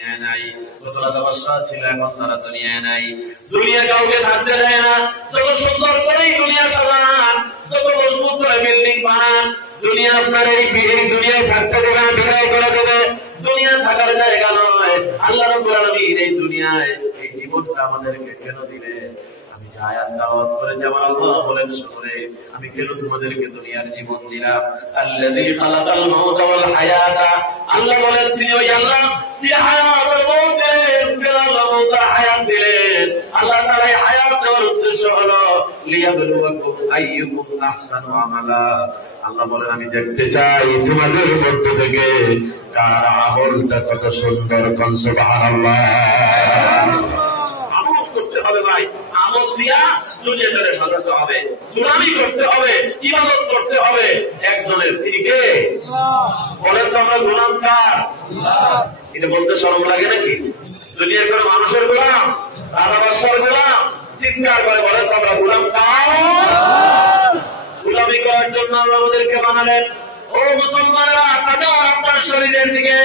দুনিয়ায় নাই, কতটা বাদশা ছিল এখন তারা দুনিয়ায় নাই। দুনিয়া কাউকে থাকতে দেয় না। যত সুন্দর করে দুনিয়া সাজান, যত মজবুত করে বিল্ডিং বানান, দুনিয়া আপনার এই দুনিয়ায় থাকতে দেবে না, বিদায় করে দেবে। দুনিয়া থাকার জায়গা নয়। আল্লাহ রাব্বুল আলামিন এই দুনিয়ায় এই জীবনটা আমাদেরকে কেন দিলেন? আমি যে আয়াত তেলাওয়াত করেছি আমার আল্লাহ বলেন শুনে, আমি কেন তোমাদেরকে দুনিয়ার জীবন দিলাম? আল্লাযী খালাকাল মাউতা ওয়াল হায়াতা, আল্লাহ বলেন তিনি ওই আল্লাহ যিনি হায়াত আর মওত দিলেন। কেন আল্লাহ মওত আর হায়াত দিলেন? আল্লাহ তাআলা এই হায়াত দেওয়ার উদ্দেশ্য হলো লিয়াবলুয়াকুম আইয়ুকুম আহসানু আমালা। আল্লাহ বলেন আমি দেখতে চাই তোমাদের মধ্যে থেকে কার আমলটা কত সুন্দর। কোন সুবহানাল্লাহ। আমল করতে হবে ভাই, আমল দিয়া দুনিয়াটারে সাজাতে হবে, গোলামি করতে হবে, ইবাদত করতে হবে একজনের। তিনি কে? বলেন তো আমরা গোলাম কার? এটা বলতে শরম লাগে নাকি? দুনিয়ার কোন মানুষের গোলাম, রাজা বাদশার গোলাম? চিৎকার করে বলেন তো আমরা গোলাম কার? গোলামি করার জন্য আল্লাহ আমাদেরকে বানালেন। ও মুসলমানেরা, তাকাও আপনার শরীরের দিকে।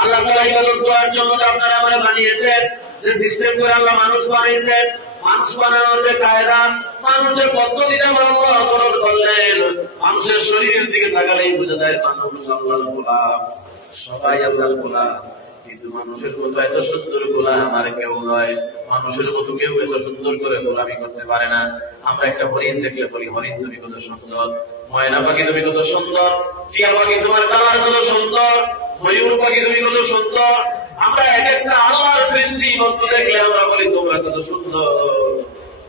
আল্লাহ তাআলা ইবাদত করার জন্য আপনারা আমরা বানিয়েছেন, যে সিস্টেম করে আল্লাহ মানুষ বানিয়েছেন, মানুষ বানানোর যে কায়দা, মানুষের পদ্ধতিটা আল্লাহ গ্রহণ করলেন। মানুষের শরীরের দিকে তাকালেই বোঝা যায় মানুষ আল্লাহর গোলাম। সবাই আল্লাহর গোলাম, কিন্তু মানুষের মতো এত সুন্দর গোলাম আর কেউ নয়। মানুষের মতো কেউ এত সুন্দর করে গোলামি করতে পারে না। আমরা একটা হরিণ দেখলে বলি, হরিণ তুমি কত সুন্দর, ময়না পাখি তুমি কত সুন্দর, টিয়া পাখি তোমার কালার কত সুন্দর, ময়ূর পাখি তুমি কত সুন্দর। আমরা এক একটা আল্লাহর সৃষ্টি বস্তু দেখলে আমরা বলি তোমরা কত সুন্দর,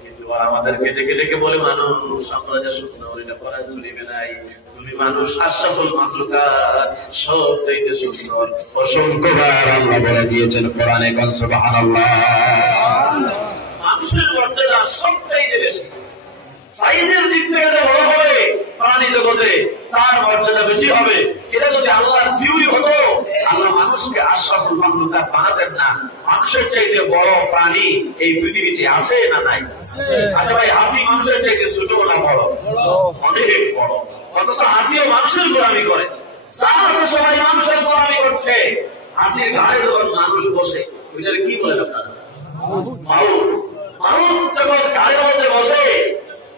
কিন্তু আমাদের কেটে কেটে বলে মানুষ আমরা যা সুন্দর, এটা করা চলিবে নাই। তুমি মানুষ আশরাফুল মাখলুকাত, সবচেয়ে সুন্দর। অসংখ্যবার আল্লাহ বলে দিয়েছেন কোরআনে, কোন সুবহানাল্লাহ। মানুষের মর্যাদা সবচেয়ে বেশি, সাইজের দিক থেকে যে বড় হবে প্রাণী জগতে, তার মর্যাদা বেশি হবে। এটা যদি আল্লাহর থিওরি হতো, আল্লাহ মানুষকে আশরাফুল মাখলুকাত বানাতেন না। মানুষের চাইতে বড় প্রাণী এই পৃথিবীতে আছে না নাই? আচ্ছা ভাই, হাতি মানুষের চাইতে ছোট না বড়? অনেক বড়। অথচ হাতিও মানুষের গোলামি করে। সবাই মানুষের গোলামি করছে। হাতির গায়ে যখন মানুষ বসে, ওইটাকে কি বলে আপনারা? মাউত। মাউত যখন গায়ের মধ্যে বসে,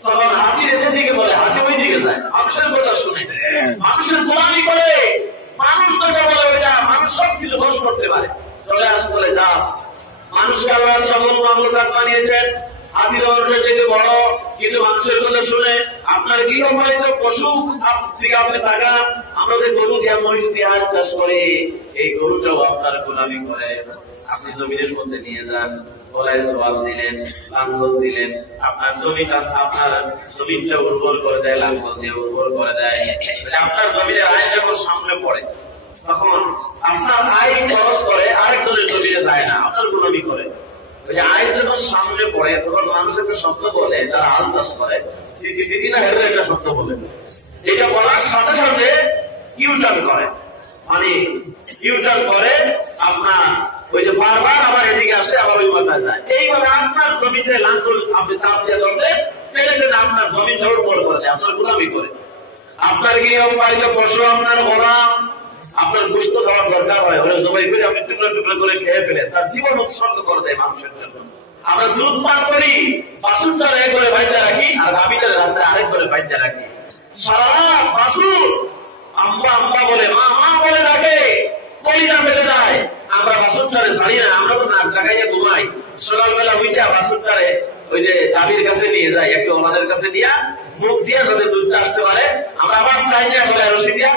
তখন হাতির যেদিকে বলে হাতি ওই দিকে যায়, মানুষের কথা শুনে। মানুষের গোলামি করে। মানুষ যেটা বলে ওইটা, মানুষ সবকিছু দোষ করতে পারে। চলে আসে চলে যাস। মানুষকে আল্লাহ আশরাফুল মাখলুকাত বানিয়েছেন। হাতি মানুষের থেকে বড়, কিন্তু মানুষের কথা শুনে। আপনার গৃহপালিত পশু দিকে আপনি তাকান, আমরা যে গরু দিয়া মরিচ দিয়ে হাত চাষ করি, এই গরুটাও আপনার গোলামি করে। আপনি জমিনের মধ্যে নিয়ে যান, গলায় জবাব দিলেন, লাঙ্গল দিলেন, আপনার জমিনটা উর্বর করে দেয়, লাঙ্গল দিয়ে উর্বর করে দেয়। আপনার জমিনের আয় যখন সামনে পড়ে, তখন আপনার আয় খরচ করে আরেকজনের জমিনে যায় না, আপনার গোলামি করে। ওই আয় যখন সামনে পড়ে, তখন মানুষ একটা শব্দ বলে, যারা আল চাষ করে, দিদি না হেলে একটা শব্দ বলে। এটা বলার সাথে সাথে ইউটার্ন করে, মানে ইউটার্ন করে আপনার ওই যে বারবার আবার এদিকে আসে, আবার ওই মাথায় যায়। এইভাবে আপনার জমিতে লাঙ্গল আপনি চাপ দিয়ে ধরবে, টেনে টেনে আপনার জমিটা উর্বর করে দেয়, আপনার গোলামি করে। আপনার গৃহপালিত পশু আপনার গোলাম। আপনার গোশত দেওয়ার দরকার হয়, ওরা জবাই করে আপনি টুকরো টুকরো করে খেয়ে ফেলে, তার জীবন উৎসর্গ করে দেয় মানুষের জন্য। আমরা দুধ পান করি, বাছুরটা এক করে বাইচা রাখি, আর গাভীটা রাত্রে আরেক করে বাইচা রাখি। সারা বাছুর আম্মা আম্মা বলে, মা মা বলে ডাকে, কলিজা ফেটে যায়। আমরা বাছুরটারে ছাড়ি না, আমরা তো নাক ডাকাইয়া ঘুমাই। সকালবেলা উঠে বাছুরটারে ওই যে গাভীর কাছে নিয়ে যাই, একটু ওনাদের কাছে দিয়া মুখ দিয়া যাতে দুধটা আসতে পারে। আমরা আবার চাই দিয়া বলে রসি দিয়া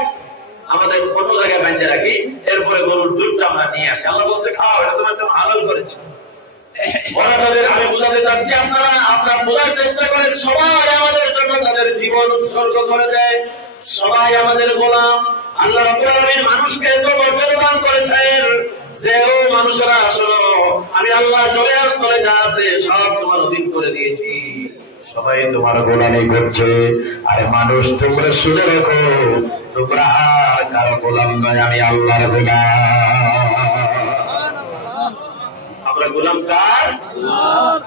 আমাদের কোনো জায়গায় বাঁধতে রাখি, এরপরে গরুর দুধটা আমরা নিয়ে আসি। আল্লাহ বলছে খাও, এটা তোমার জন্য হালাল করেছে। আমি বোঝাতে চাচ্ছি, আপনারা বোঝার চেষ্টা করেন, সবাই আমাদের জন্য তাদের জীবন উৎসর্গ করে দেয়, সবাই আমাদের গোলাম। আল্লাহ রাব্বুল আলামিন মানুষকে এত মর্যাদা দান করেছেন যে, ও মানুষেরা শোনো, আমি আল্লাহ চলে আসলে যা আছে সব তোমার অধীন করে দিয়েছি। সবাই তোমার গোলামি করছে। আরে মানুষ, তোমরা শুনে রাখো, তোমরা কারো গোলাম নয়, আমি আল্লাহর গোলাম। আমরা গোলাম কার?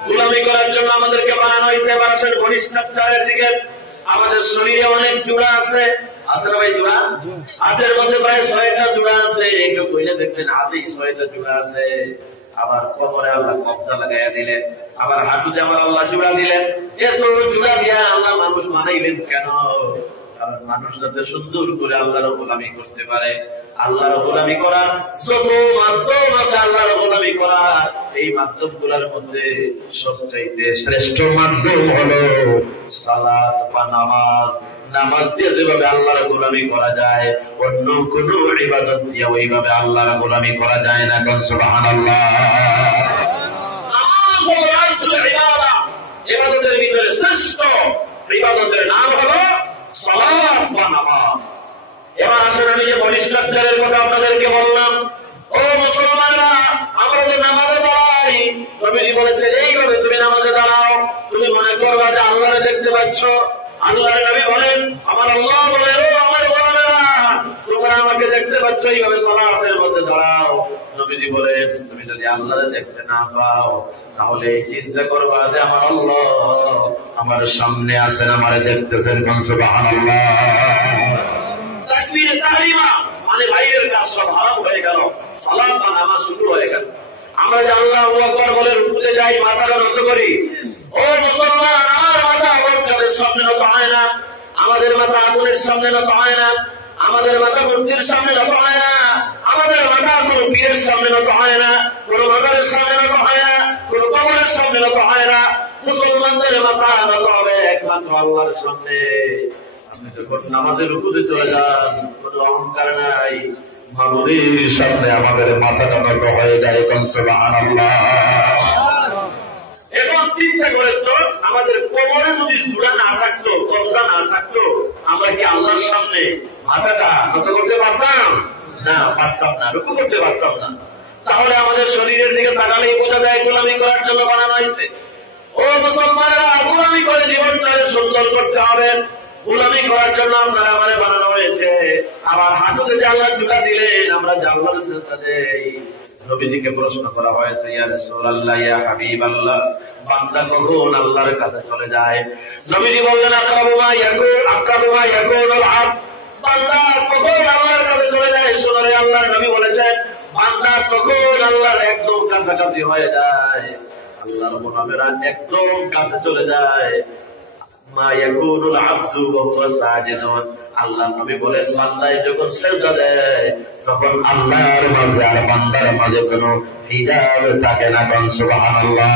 গোলামি করার জন্য আমাদেরকে বানানো হয়েছে। মানুষের বডি স্ট্রাকচারের দিকে আমাদের শরীরে অনেক জোড়া আছে। আছে না ভাই জোড়া? হাতের মধ্যে প্রায় 6টা জোড়া আছে। একটু কইলে দেখবেন হাতেই 6টা জোড়া আছে। আবার কোমরে আল্লাহ কবজা লাগাইয়া দিলেন, আবার হাঁটুতে আবার আল্লাহ জোড়া দিলেন। এত জোড়া দিয়া আল্লাহ মানুষ বানাইলেন কেন? মানুষ যাতে সুন্দর করে আল্লাহর গোলামি করতে পারে। আল্লাহর গোলামি করার যত মাধ্যম আছে, আল্লাহর গোলামি করার এই মাধ্যম গুলার মধ্যে সবচাইতে শ্রেষ্ঠ মাধ্যম হলো সালাত বা নামাজ। নামাজ দিয়ে যেভাবে আল্লাহর গোলামি করা যায়, অন্য কোন ইবাদত দিয়ে ওইভাবে আল্লাহর গোলামি করা যায় না। কোন সুবহানাল্লাহ। নামাজ হলো রাসূল ইবাদত, ইবাদতের ভিতরে শ্রেষ্ঠ ইবাদতের নাম হলো সালাত বা নামাজ। এবার আসলে আমি যে বডি স্ট্রাকচারের কথা আপনাদেরকে বললাম, ও মুসলমানরা, আমরা যে নামাজে দাঁড়াই, নবীজি বলেছেন এইভাবে তুমি নামাজে দাঁড়াও, তুমি মনে করবা যে আল্লাহরে দেখতে পাচ্ছ। আল্লাহর নবী বলেন, আমার আল্লাহ বলেন, ও আমার গোলামেরা, তোমরা আমাকে দেখতে পাচ্ছ, এইভাবে সালাতের মধ্যে দাঁড়াও। নবীজি বলেন, তুমি যদি আল্লাহরে দেখতে না পাও, তাহলে চিন্তা করবা যে আমার আল্লাহ আমার সামনে আছেন, আমারে দেখতেছেন। সুবহানাল্লাহ। তাকবীরে তাহরিমা মানে বাইরের কাজ সব হারাম হয়ে গেল, সালাত বা নামাজ শুরু হয়ে গেল। আমরা যে আল্লাহু আকবার বলে রুকুতে যাই, মাথাটা নত করি। ও মুসলমান, আমার মাথা আগুনের সামনে নত হয় না, আমাদের মাথা আগুনের সামনে নত হয় না, আমাদের মাথা মূর্তির সামনে নত হয় না, আমাদের মাথা কোন পীরের সামনে নত হয় না, কোন মাজারের সামনে নত হয় না, কোন কবরের সামনে নত হয় না। মুসলমানদের মাথা নত হবে একমাত্র আল্লাহর সামনে। আপনি যখন নামাজের রুকুতে চলে যান, কোন অহংকার নাই, মাবুদের সামনে আমাদের মাথাটা নত হয়ে যায়। সুবহানাল্লাহ। এখন চিন্তা করেন তো, আমাদের কোমরে যদি জোড়া না থাকতো, কবজা না থাকতো, আমরা কি আল্লাহর সামনে মাথাটা নত করতে পারতাম? না, পারতাম না, রুকু করতে পারতাম না। তাহলে আমাদের শরীরের দিকে তাকালেই বোঝা যায় গোলামি করার জন্য বানানো হয়েছে। ও মুসলমানেরা, গোলামি করে জীবনটাকে সুন্দর করতে হবে, গোলামি করার জন্য আপনারা আমাদের বানানো হয়েছে। আবার হাঁটুতে যে আল্লাহ জুতা দিলেন, আমরা যে আল্লাহর সিজদা দেই। নবীজিকে প্রশ্ন করা হয়েছে, ইয়া রাসূলুল্লাহ, ইয়া হাবিবাল্লাহ, বান্দা কখন আল্লাহর কাছে চলে যায়? নবীজি বললেন, আকরাবু মা ইয়াকুনুল আবদ, বান্দা কখন আল্লাহর কাছে চলে যায়? শুনুন, আল্লাহর নবী বলেছেন, বান্দা কখন আল্লাহর একদম কাছাকাছি হয়ে যায়, আল্লাহর গোলামেরা একদম কাছে চলে যায়। মা ইয়াকুনুল আবদু ওয়া হুয়া সাজিদুন, আল্লাহ নবী বলেন, বান্দায় যখন সিজদা দেয়, তখন আল্লাহর মাঝে আর বান্দার মাঝে কোনো হিজাব থাকে না। কোন সুবহানাল্লাহ।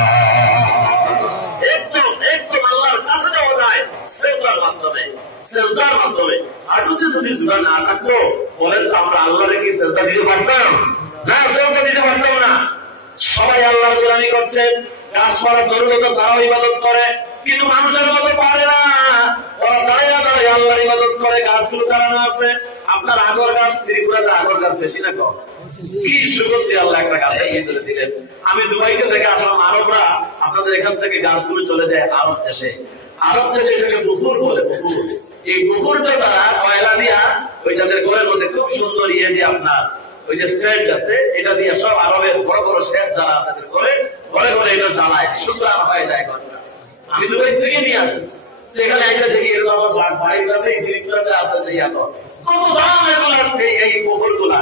একদম একদম আল্লাহর কাছে যাওয়া যায় সিজদার মাধ্যমে, সিজদার মাধ্যমে। হাঁটুতে যদি জোড়া না থাকতো, বলেন তো আমরা আল্লাহরে কি সিজদা দিতে পারতাম? না, সিজদা দিতে পারতাম না। সবাই আল্লাহর গোলামি করছেন, গাছপালা জরুরত তারাও ইবাদত করে, কিন্তু মানুষের মতো পারে না। ওরা দাঁড়িয়ে দাঁড়িয়ে আল্লাহর ইবাদত করে। গাছগুলো দাঁড়ানো আছে, আপনার আগর গাছ, ত্রিপুরাতে আগর গাছ বেশি না কম? কি সুগন্ধি আল্লাহ একটা গাছের ভিতরে দিলেন। আমি দুবাইতে থেকে আসলাম, আরবরা আপনাদের এখান থেকে গাছগুলো চলে যায় আরব দেশে। আরব দেশে এটাকে পুকুর বলে, পুকুর। এই পুকুরটা তারা কয়লা দিয়া, ওই যাদের গোলের মধ্যে খুব সুন্দর ইয়ে দিয়ে আপনার ওই যে স্ট্যান্ড আছে, এটা দিয়ে সব আরবের বড় বড় শেফ যারা আছে ঘরে ঘরে ঘরে এটা জ্বালায়, সুন্দর হয়ে যায় ঘরটা। আমি দুবাই থেকে নিয়ে আসি, সেখানে একটা দেখি এরকম আমার বাড়ির কাছে আছে, সেই এখন কত দাম এগুলা, এই পুকুর গুলা,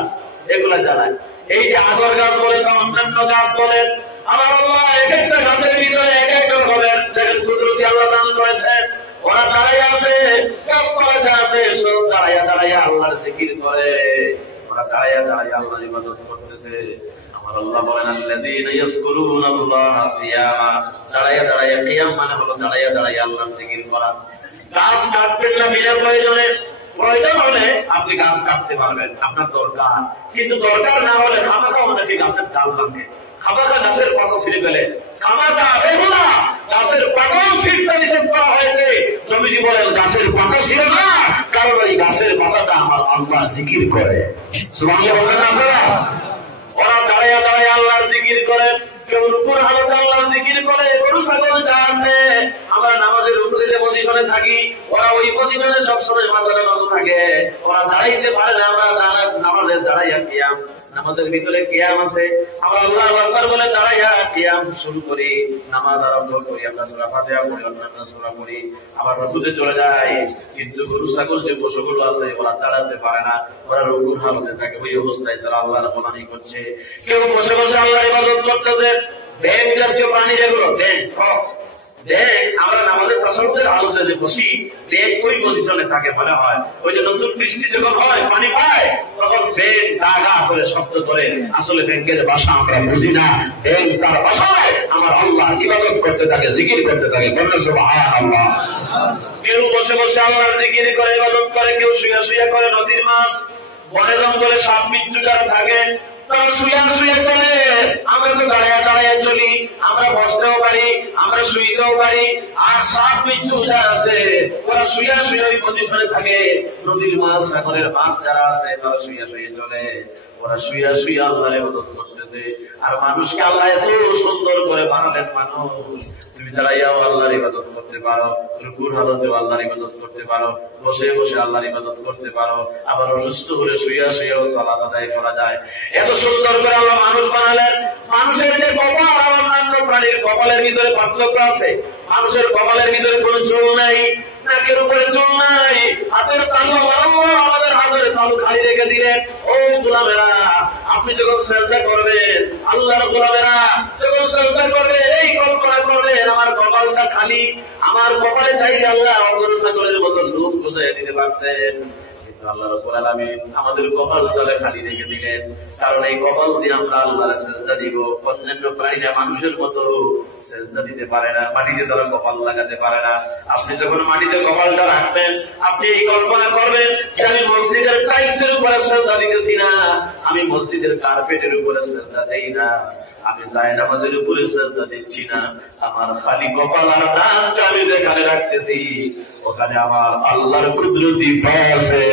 এগুলা জ্বালায়। এই যে আগর গাছ বলেন বা অন্যান্য গাছ বলেন, আমার আল্লাহ এক একটা গাছের ভিতরে এক এক রকমের দেখেন কুদরতি আল্লাহ দান করেছেন। ওরা দাঁড়াই আছে, গাছপালা যা আছে সব দাঁড়াইয়া দাঁড়াইয়া আল্লাহর জিকির করে, ওরা দাঁড়াইয়া দাঁড়াইয়া আল্লাহর ইবাদত করতেছে। আমার আল্লাহ বলেন, আল্লাযীনা ইয়াযকুরুনাল্লাহা কিয়ামা, দাঁড়াইয়া দাঁড়াইয়া, কিয়াম মানে হলো দাঁড়াইয়া দাঁড়াইয়া আল্লাহর জিকির করা। গাছ কাটবেন না বিনা প্রয়োজনে, প্রয়োজন হলে আপনি গাছ কাটতে পারবেন, আপনার দরকার। কিন্তু দরকার না হলে খামাখা অনেকে গাছের ডাল ভাঙে, খামাখা গাছের পাতা ছিঁড়ে ফেলে, খামাখা বেহুদা গাছের পাতাও ছিঁড়তে নিষেধ করা হয়েছে। নবীজি বলেন, গাছের পাতা ছিঁড়ে না, কারণ এই গাছের পাতাটা আমার আল্লাহ জিকির করে। সুবহানাল্লাহ বলেন আপনারা। ওরা দাঁড়াইয়া দাঁড়াইয়া আল্লাহর জিকির করে, কেউ রুকুর হালতে আল্লাহর জিকির করে, কোন গরু ছাগল যা আছে আমরা নামাজের উপরে যে পজিশনে থাকি ওরা ওই পজিশনে সবসময় মাথাটা নত থাকে, ওরা দাঁড়াইতে পারে না। আমরা নামাজের দাঁড়াইয়া কিয়াম, নামাজের ভিতরে কিয়াম আছে, আমরা আল্লাহু আকবার বলে দাঁড়াইয়া কিয়াম শুরু করি, নামাজ আরম্ভ করি, আমরা সূরা ফাতিহা পড়ি, অন্যান্য সূরা পড়ি, আবার রুকুতে চলে যাই। কিন্তু গরু ছাগল যে পশুগুলো আছে ওরা দাঁড়াতে পারে না, ওরা রুকুর হালতে থাকে, ওই অবস্থায় তারা আল্লাহর গোলামি করছে। কেউ বসে বসে আল্লাহর ইবাদত করতেছে। ব্যাংক জাতীয় প্রাণী যেগুলো, আমরা নামাজের তাসাহুদের হালতে যে বসি, ওই পজিশনে থাকে মনে হয়। ওই যে নতুন বৃষ্টি যখন হয় পানি পায় তখন ব্যাংক দাগা করে শব্দ করে, আসলে ব্যাংকের ভাষা আমরা বুঝি না। ব্যাংক তার ভাষায় আমার আল্লাহ ইবাদত করতে থাকে, জিকির করতে থাকে। সুবহানাল্লাহ। কেউ বসে বসে আল্লাহর জিকির করে, ইবাদত করে, কেউ শুয়ে শুয়ে করে। নদীর মাছ, বনে জঙ্গলে সাপ বিচ্ছু যারা থাকে তারা শুয়ে শুয়ে চলে, আমরা তো দাঁড়িয়ে দাঁড়িয়ে চলি। আমরা বসতেও পারি, আমরা শুইতেও পারি। আর সাপ বিচ্ছু যারা আছে ওরা শুয়ে শুয়ে ওই পজিশনে থাকে। নদীর মাছ, সাগরের মাছ যারা আছে তারা শুয়ে শুয়ে চলে, ওরা শুয়ে শুয়ে আল্লাহর ইবাদত করতেছে। আর মানুষকে আল্লাহ এত সুন্দর করে বানালেন, মানুষ তুমি দাঁড়াইয়াও আল্লাহর ইবাদত করতে পারো, রুকুর হালতেও আল্লাহর ইবাদত করতে পারো, বসে বসে আল্লাহর ইবাদত করতে পারো, আবার অসুস্থ হলে শুইয়া শুয়েও সালাত আদায় করা যায়। এত সুন্দর করে আল্লাহ মানুষ বানালেন। মানুষের যে কপাল আর অন্যান্য প্রাণীর কপালের ভিতরে পার্থক্য আছে। মানুষের কপালের ভিতরে কোনো চুল নাই, নাকের উপরে চুল নাই, হাতের তালু আমাদের হাতের তালু খালি রেখে দিলেন। ও গোলামেরা, আপনি যখন সেজদা করবেন, আল্লাহর গোলামেরা যখন সেজদা করবেন, এই কল্পনা করবেন আমার কপালটা খালি। আমার কপালে চাইলে আল্লাহ গরু ছাগলের মতো লোক বুঝাই দিতে পারতেন, কিন্তু আল্লাহ রাব্বুল আলামিন আমাদের কপাল তলে খালি রেখে দিলেন। কারণ এই কপাল দিয়ে আমরা আল্লাহর সেজদা দিব। অন্যান্য প্রাণীরা মানুষের মতো সেজদা দিতে পারে না, মাটিতে তারা কপাল লাগাতে পারে না। আপনি যখন মাটিতে কপালটা রাখবেন, আপনি এই কল্পনা করবেন যে আমি মসজিদের টাইলসের উপরে সেজদা দিতেছি না, আমি মসজিদের কার্পেটের উপরে সেজদা দেই না, আমি জায়নামাজের উপরে সেজদা দিচ্ছি না, আমার খালি কপাল আর নাকটা আমি যেখানে রাখতেছি ওখানে আমার আল্লাহর কুদরতি পা আছে।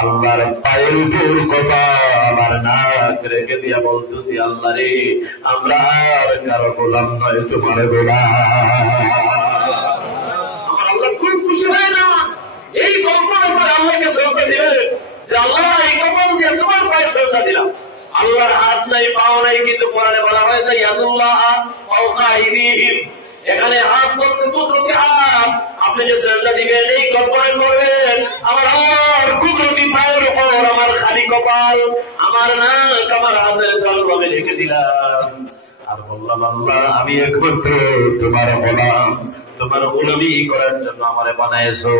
আল্লাহর পায়ের উপর কপাল আর নাক রেখে দিয়া বলতেছি, আল্লাহ রে, আমরা আর কারো গোলাম নয়, তোমার গোলাম। আমার আল্লাহ খুব খুশি হয়ে যান এই কল্পনা করে আল্লাহকে সেজদা দিবে যে আল্লাহ এই কপাল দিয়ে তোমার পায়ে সেজদা দিলাম। আল্লাহর হাত নাই, পাও নাই, কিন্তু কোরআনে বলা হয়েছে ইয়াদুল্লাহ ফাওকা আইদিহিম, এখানে হাত বলতে কুদরতি হাত। আপনি যে সেজদা দিবেন এই কল্পনা করবেন আমার আল্লাহর কুদরতি পায়ের উপর আমার খালি কপাল, আমার নাক, আমার হাতের তালু আমি রেখে দিলাম। আর বললাম, আল্লাহ আমি একমাত্র তোমার গোলাম, তোমার গোলামি করার জন্য আমারে বানাইছো।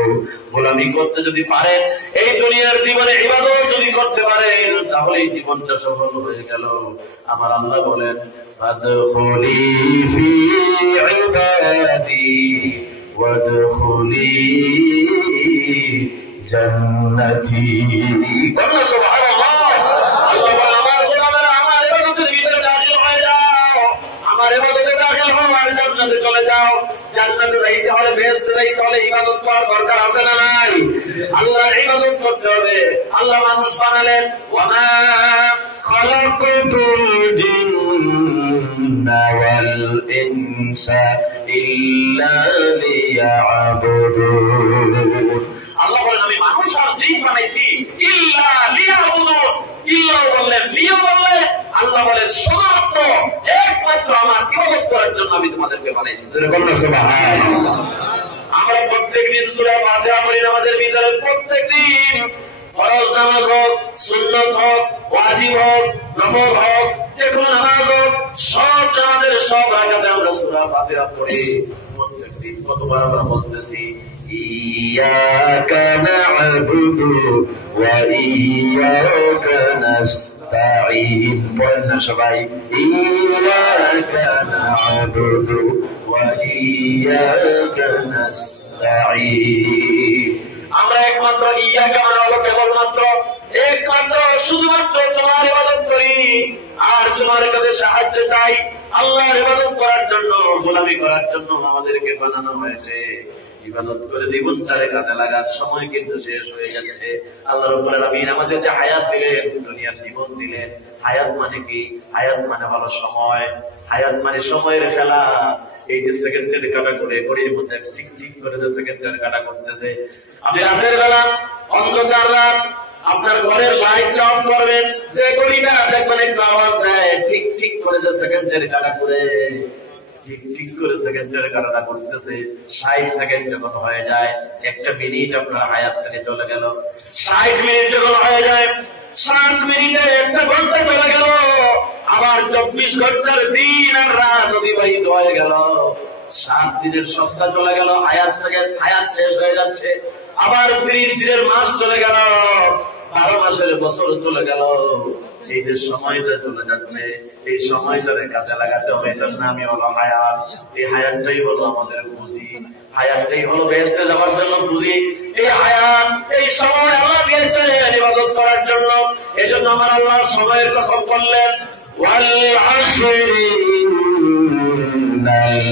গোলামি করতে যদি পারেন, এই দুনিয়ার জীবনে ইবাদত যদি করতে পারেন, তাহলে এই জীবনটা সফল হয়ে গেল। আমার আল্লাহ বলেন, ফাদখুলি ফি ইবাদি ওয়াদখুলি জান্নাতি। সুবহানাল্লাহ। আল্লাহ বলেন, আমার গোলামেরা আমার ইবাদতের ভিতরে দাখিল হয়ে যাও, আমার ইবাদতে দাখিল হও আর জান্নাতে চলে যাও। জান্নাতে যাইতে হলে, বেহেশতে যাইতে হলে ইবাদত করার দরকার আছে না নাই? আল্লাহর ইবাদত করতে হবে। আল্লাহ মানুষ বানালেন, ওয়ামা খালাকাতুল জিন্না ওয়াল ইনসা ইল্লা লিয়াবুদুন। আল্লাহ বলেন, আমি মানুষ আর জিন বানাইছি ইল্লা লিয়াবুদুন। ইল্লা বললেন, লিয়া বললেন, আল্লাহ বলেন শুধুমাত্র একমাত্র আমার ইবাদত করার জন্য আমি তোমাদেরকে বানাইছি। সুবহানাল্লাহ। আমরা প্রত্যেকদিন সূরা ফাতিহা পড়ি নামাজের ভিতরে, প্রত্যেকদিন ফরজ নামাজ হোক, সুন্নত হোক, ওয়াজিব হোক, নফল হোক, যে কোনো নামাজ হোক, সব নামাজের সব রাকাতে আমরা সূরা ফাতিহা পড়ি। প্রত্যেকদিন কতবার আমরা বলতেছি, ইয়াকা না'বুদু ওয়া ইয়াকা নাস্তাঈন। বলেন না সবাই, ইয়াকা না'বুদু ওয়া ইয়াকা নাস্তাঈন। আমরা একমাত্র ইয়াকা মানে কেবলমাত্র, একমাত্র শুধুমাত্র তোমার ইবাদত করি আর তোমার কাছে সাহায্য চাই। আল্লাহর ইবাদত করার জন্য, গোলামি করার জন্য আমাদেরকে বানানো হয়েছে। ইবাদত করে জীবনটারে কাজে লাগার সময় কিন্তু শেষ হয়ে যাচ্ছে। আল্লাহ রাব্বুল আলামিন আমাদের যে হায়াত দিলেন, দুনিয়ার জীবন দিলেন, হায়াত মানে কি? হায়াত মানে হলো সময়। হায়াত মানে সময়ের খেলা। এই যে সেকেন্ডের কাটা করে ঘড়ির মধ্যে ঠিক ঠিক করে সেকেন্ডের কাটা করতেছে। আপনি রাতের বেলা অন্ধকার রাত, আপনার ঘরের লাইট অফ করবেন, যে ঘড়িটা যখন একটু আওয়াজ দেয় ঠিক ঠিক করে যে সেকেন্ডের কাটা করে ঠিক ঠিক করে সেকেন্ডের কাটাটা করতেছে। 60 সেকেন্ড যখন হয়ে যায়, একটা মিনিট আপনার হায়াত থেকে চলে গেল। 60 মিনিট যখন হয়ে যায়, 60 মিনিটে একটা ঘন্টা চলে গেল, আবার 24 ঘন্টার দিন আর রাত অতিবাহিত হয়ে গেল। 7 দিনের সপ্তাহ চলে গেল, হায়াত থেকে হায়াত শেষ হয়ে যাচ্ছে। আবার 30 দিনের মাস চলে গেল, 12 মাসের বছর চলে গেল। এই যে সময়টা চলে যাচ্ছে, এই সময়টারে কাজে লাগাতে হবে। এটার নামই হলো হায়াত। এই হায়াতটাই হলো আমাদের পুঁজি, হায়াতটাই হলো বেহেশতে যাওয়ার জন্য পুঁজি। এই হায়াত, এই সময় আল্লাহ দিয়েছে ইবাদত করার জন্য। এই জন্য আমার আল্লাহ সময়ের কসম করলেন, ওয়াল আশরি ইন্নাল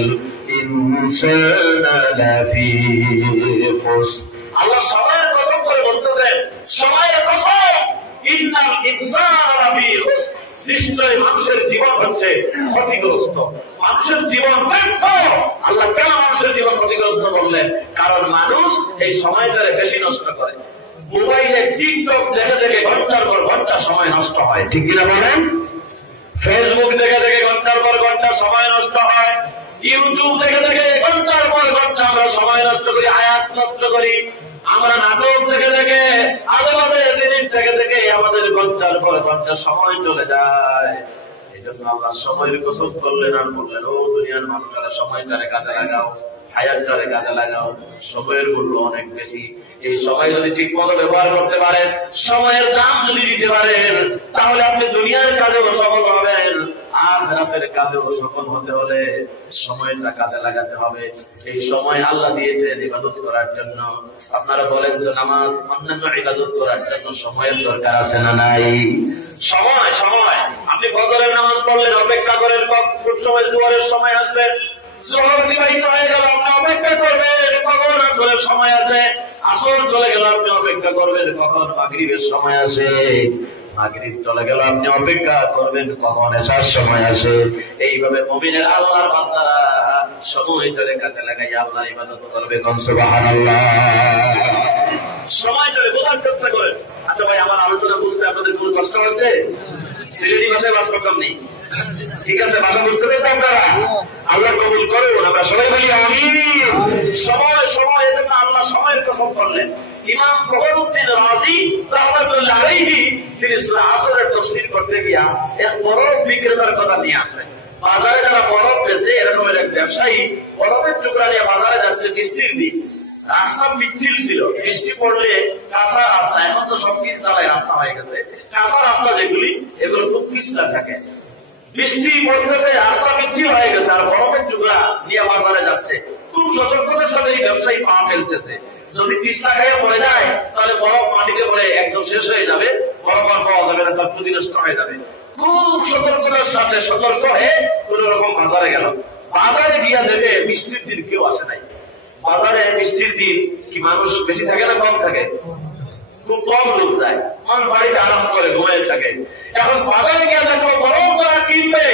ইনসানা লাফি খুসর। আল্লাহ সময়ের কসম করে বলতেছেন, সময়ের কসম, ইন্নাল ইনসানা লাফি খুসর, নিশ্চয় মানুষের জীবন হচ্ছে ক্ষতিগ্রস্ত, মানুষের জীবন ব্যর্থ। আল্লাহ কেন মানুষের জীবন ক্ষতিগ্রস্ত বললেন? কারণ মানুষ এই সময়টারে বেশি নষ্ট করে। মোবাইলে টিকটক দেখে দেখে ঘন্টার পর ঘন্টা সময় নষ্ট হয়, ঠিক কিনা বলেন? ফেসবুক দেখে দেখে ঘন্টার পর ঘন্টা সময় নষ্ট হয়। ইউটিউব দেখে দেখে ঘন্টার পর ঘন্টা আমরা সময় নষ্ট করি, হায়াত নষ্ট করি। আমরা নাটক দেখে দেখে আজে বাজে জিনিস দেখে দেখে আমাদের ঘন্টার পর ঘন্টা সময় চলে যায়। এই জন্য আল্লাহ সময়ের কসম করলেন আর বললেন, ও দুনিয়ার মানুষেরা সময়টারে কাজে লাগাও, হায়াতটারে কাজে লাগাও। সময়ের মূল্য অনেক বেশি। এই সময় যদি ঠিক মতো ব্যবহার করতে পারেন, সময়ের দাম যদি দিতে পারেন, তাহলে আপনি দুনিয়ার কাজেও সফল হবেন, আখিরাতের কাজেও সফল হতে হলে সময়টা কাজে লাগাতে হবে। এই সময় আল্লাহ দিয়েছেন ইবাদত করার জন্য। আপনারা বলেন যে নামাজ, অন্যান্য ইবাদত করার জন্য সময়ের দরকার আছে না নাই? সময় সময় আপনি ফজরের নামাজ পড়লেন, অপেক্ষা করেন কোন সময় জোহরের সময় আসবে। জোহর অতিবাহিত হয়ে গেল, আপনি অপেক্ষা করবেন কখন আসরের সময় আছে। আসর চলে গেল, আপনি অপেক্ষা করবেন কখন মাগরিবের সময় আসে। মাগরিব চলে গেল, আপনি অপেক্ষা করবেন কখন এশার সময় আসে। এইভাবে মুমিনের আল্লাহর বান্দারা সময়টারে কাজে লাগাই আল্লাহর ইবাদত করবে। কোন সুবহানাল্লাহ। সময়টারে বোঝার চেষ্টা করেন। আচ্ছা ভাই, আমার আলোচনা বুঝতে আপনাদের কোন কষ্ট হচ্ছে? সিলেটি ভাষায় বাস করতাম নেই, ঠিক আছে? ভালো বুঝতে পেরেছেন আপনারা? আল্লাহ কবুল করুন, আমরা সবাই বলি আমিন। সময় সময়, এজন্য আল্লাহ সময়ের কসম করলেন। ইমাম ফখরুদ্দিন রাজি রাহমাতুল্লাহ আলাইহি তিনি সূরা আসরের তাফসীর করতে গিয়া এক বরফ বিক্রেতার কথা নিয়ে আসেন। বাজারে যারা বরফ বেচে, এরকমের এক ব্যবসায়ী বরফের টুকরা নিয়ে বাজারে যাচ্ছে বৃষ্টির দিন। রাস্তা পিচ্ছিল ছিল, বৃষ্টি পড়লে কাঁচা রাস্তা, এখন তো সব পিচ দ্বারাই রাস্তা হয়ে গেছে। কাঁচা রাস্তা যেগুলি, এগুলো খুব পিছলা থাকে। বৃষ্টি পড়তেছে, রাস্তা পিচ্ছিল হয়ে গেছে, আর বরফের টুকরা নিয়ে বাজারে যাচ্ছে। খুব সতর্কতার সাথে এই ব্যবসায়ী পা ফেলতেছে। যদি পিছলা খেয়ে পড়ে যায়, তাহলে বরফ মাটিতে পড়ে একদম শেষ হয়ে যাবে, বরফ আর পাওয়া যাবে না, তার পুঁজি নষ্ট হয়ে যাবে। খুব সতর্কতার সাথে সতর্ক হয়ে কোন রকম বাজারে গেল। বাজারে গিয়া দেখে বৃষ্টির দিন কেউ আসে নাই। বাজারে বৃষ্টির দিন কি মানুষ বেশি থাকে না কম থাকে? খুব কম লোক যায়, মানুষ বাড়িতে আরাম করে ঘুমিয়ে থাকে। এখন বাজারে গিয়ে দেখো বরফ যারা কিনবে,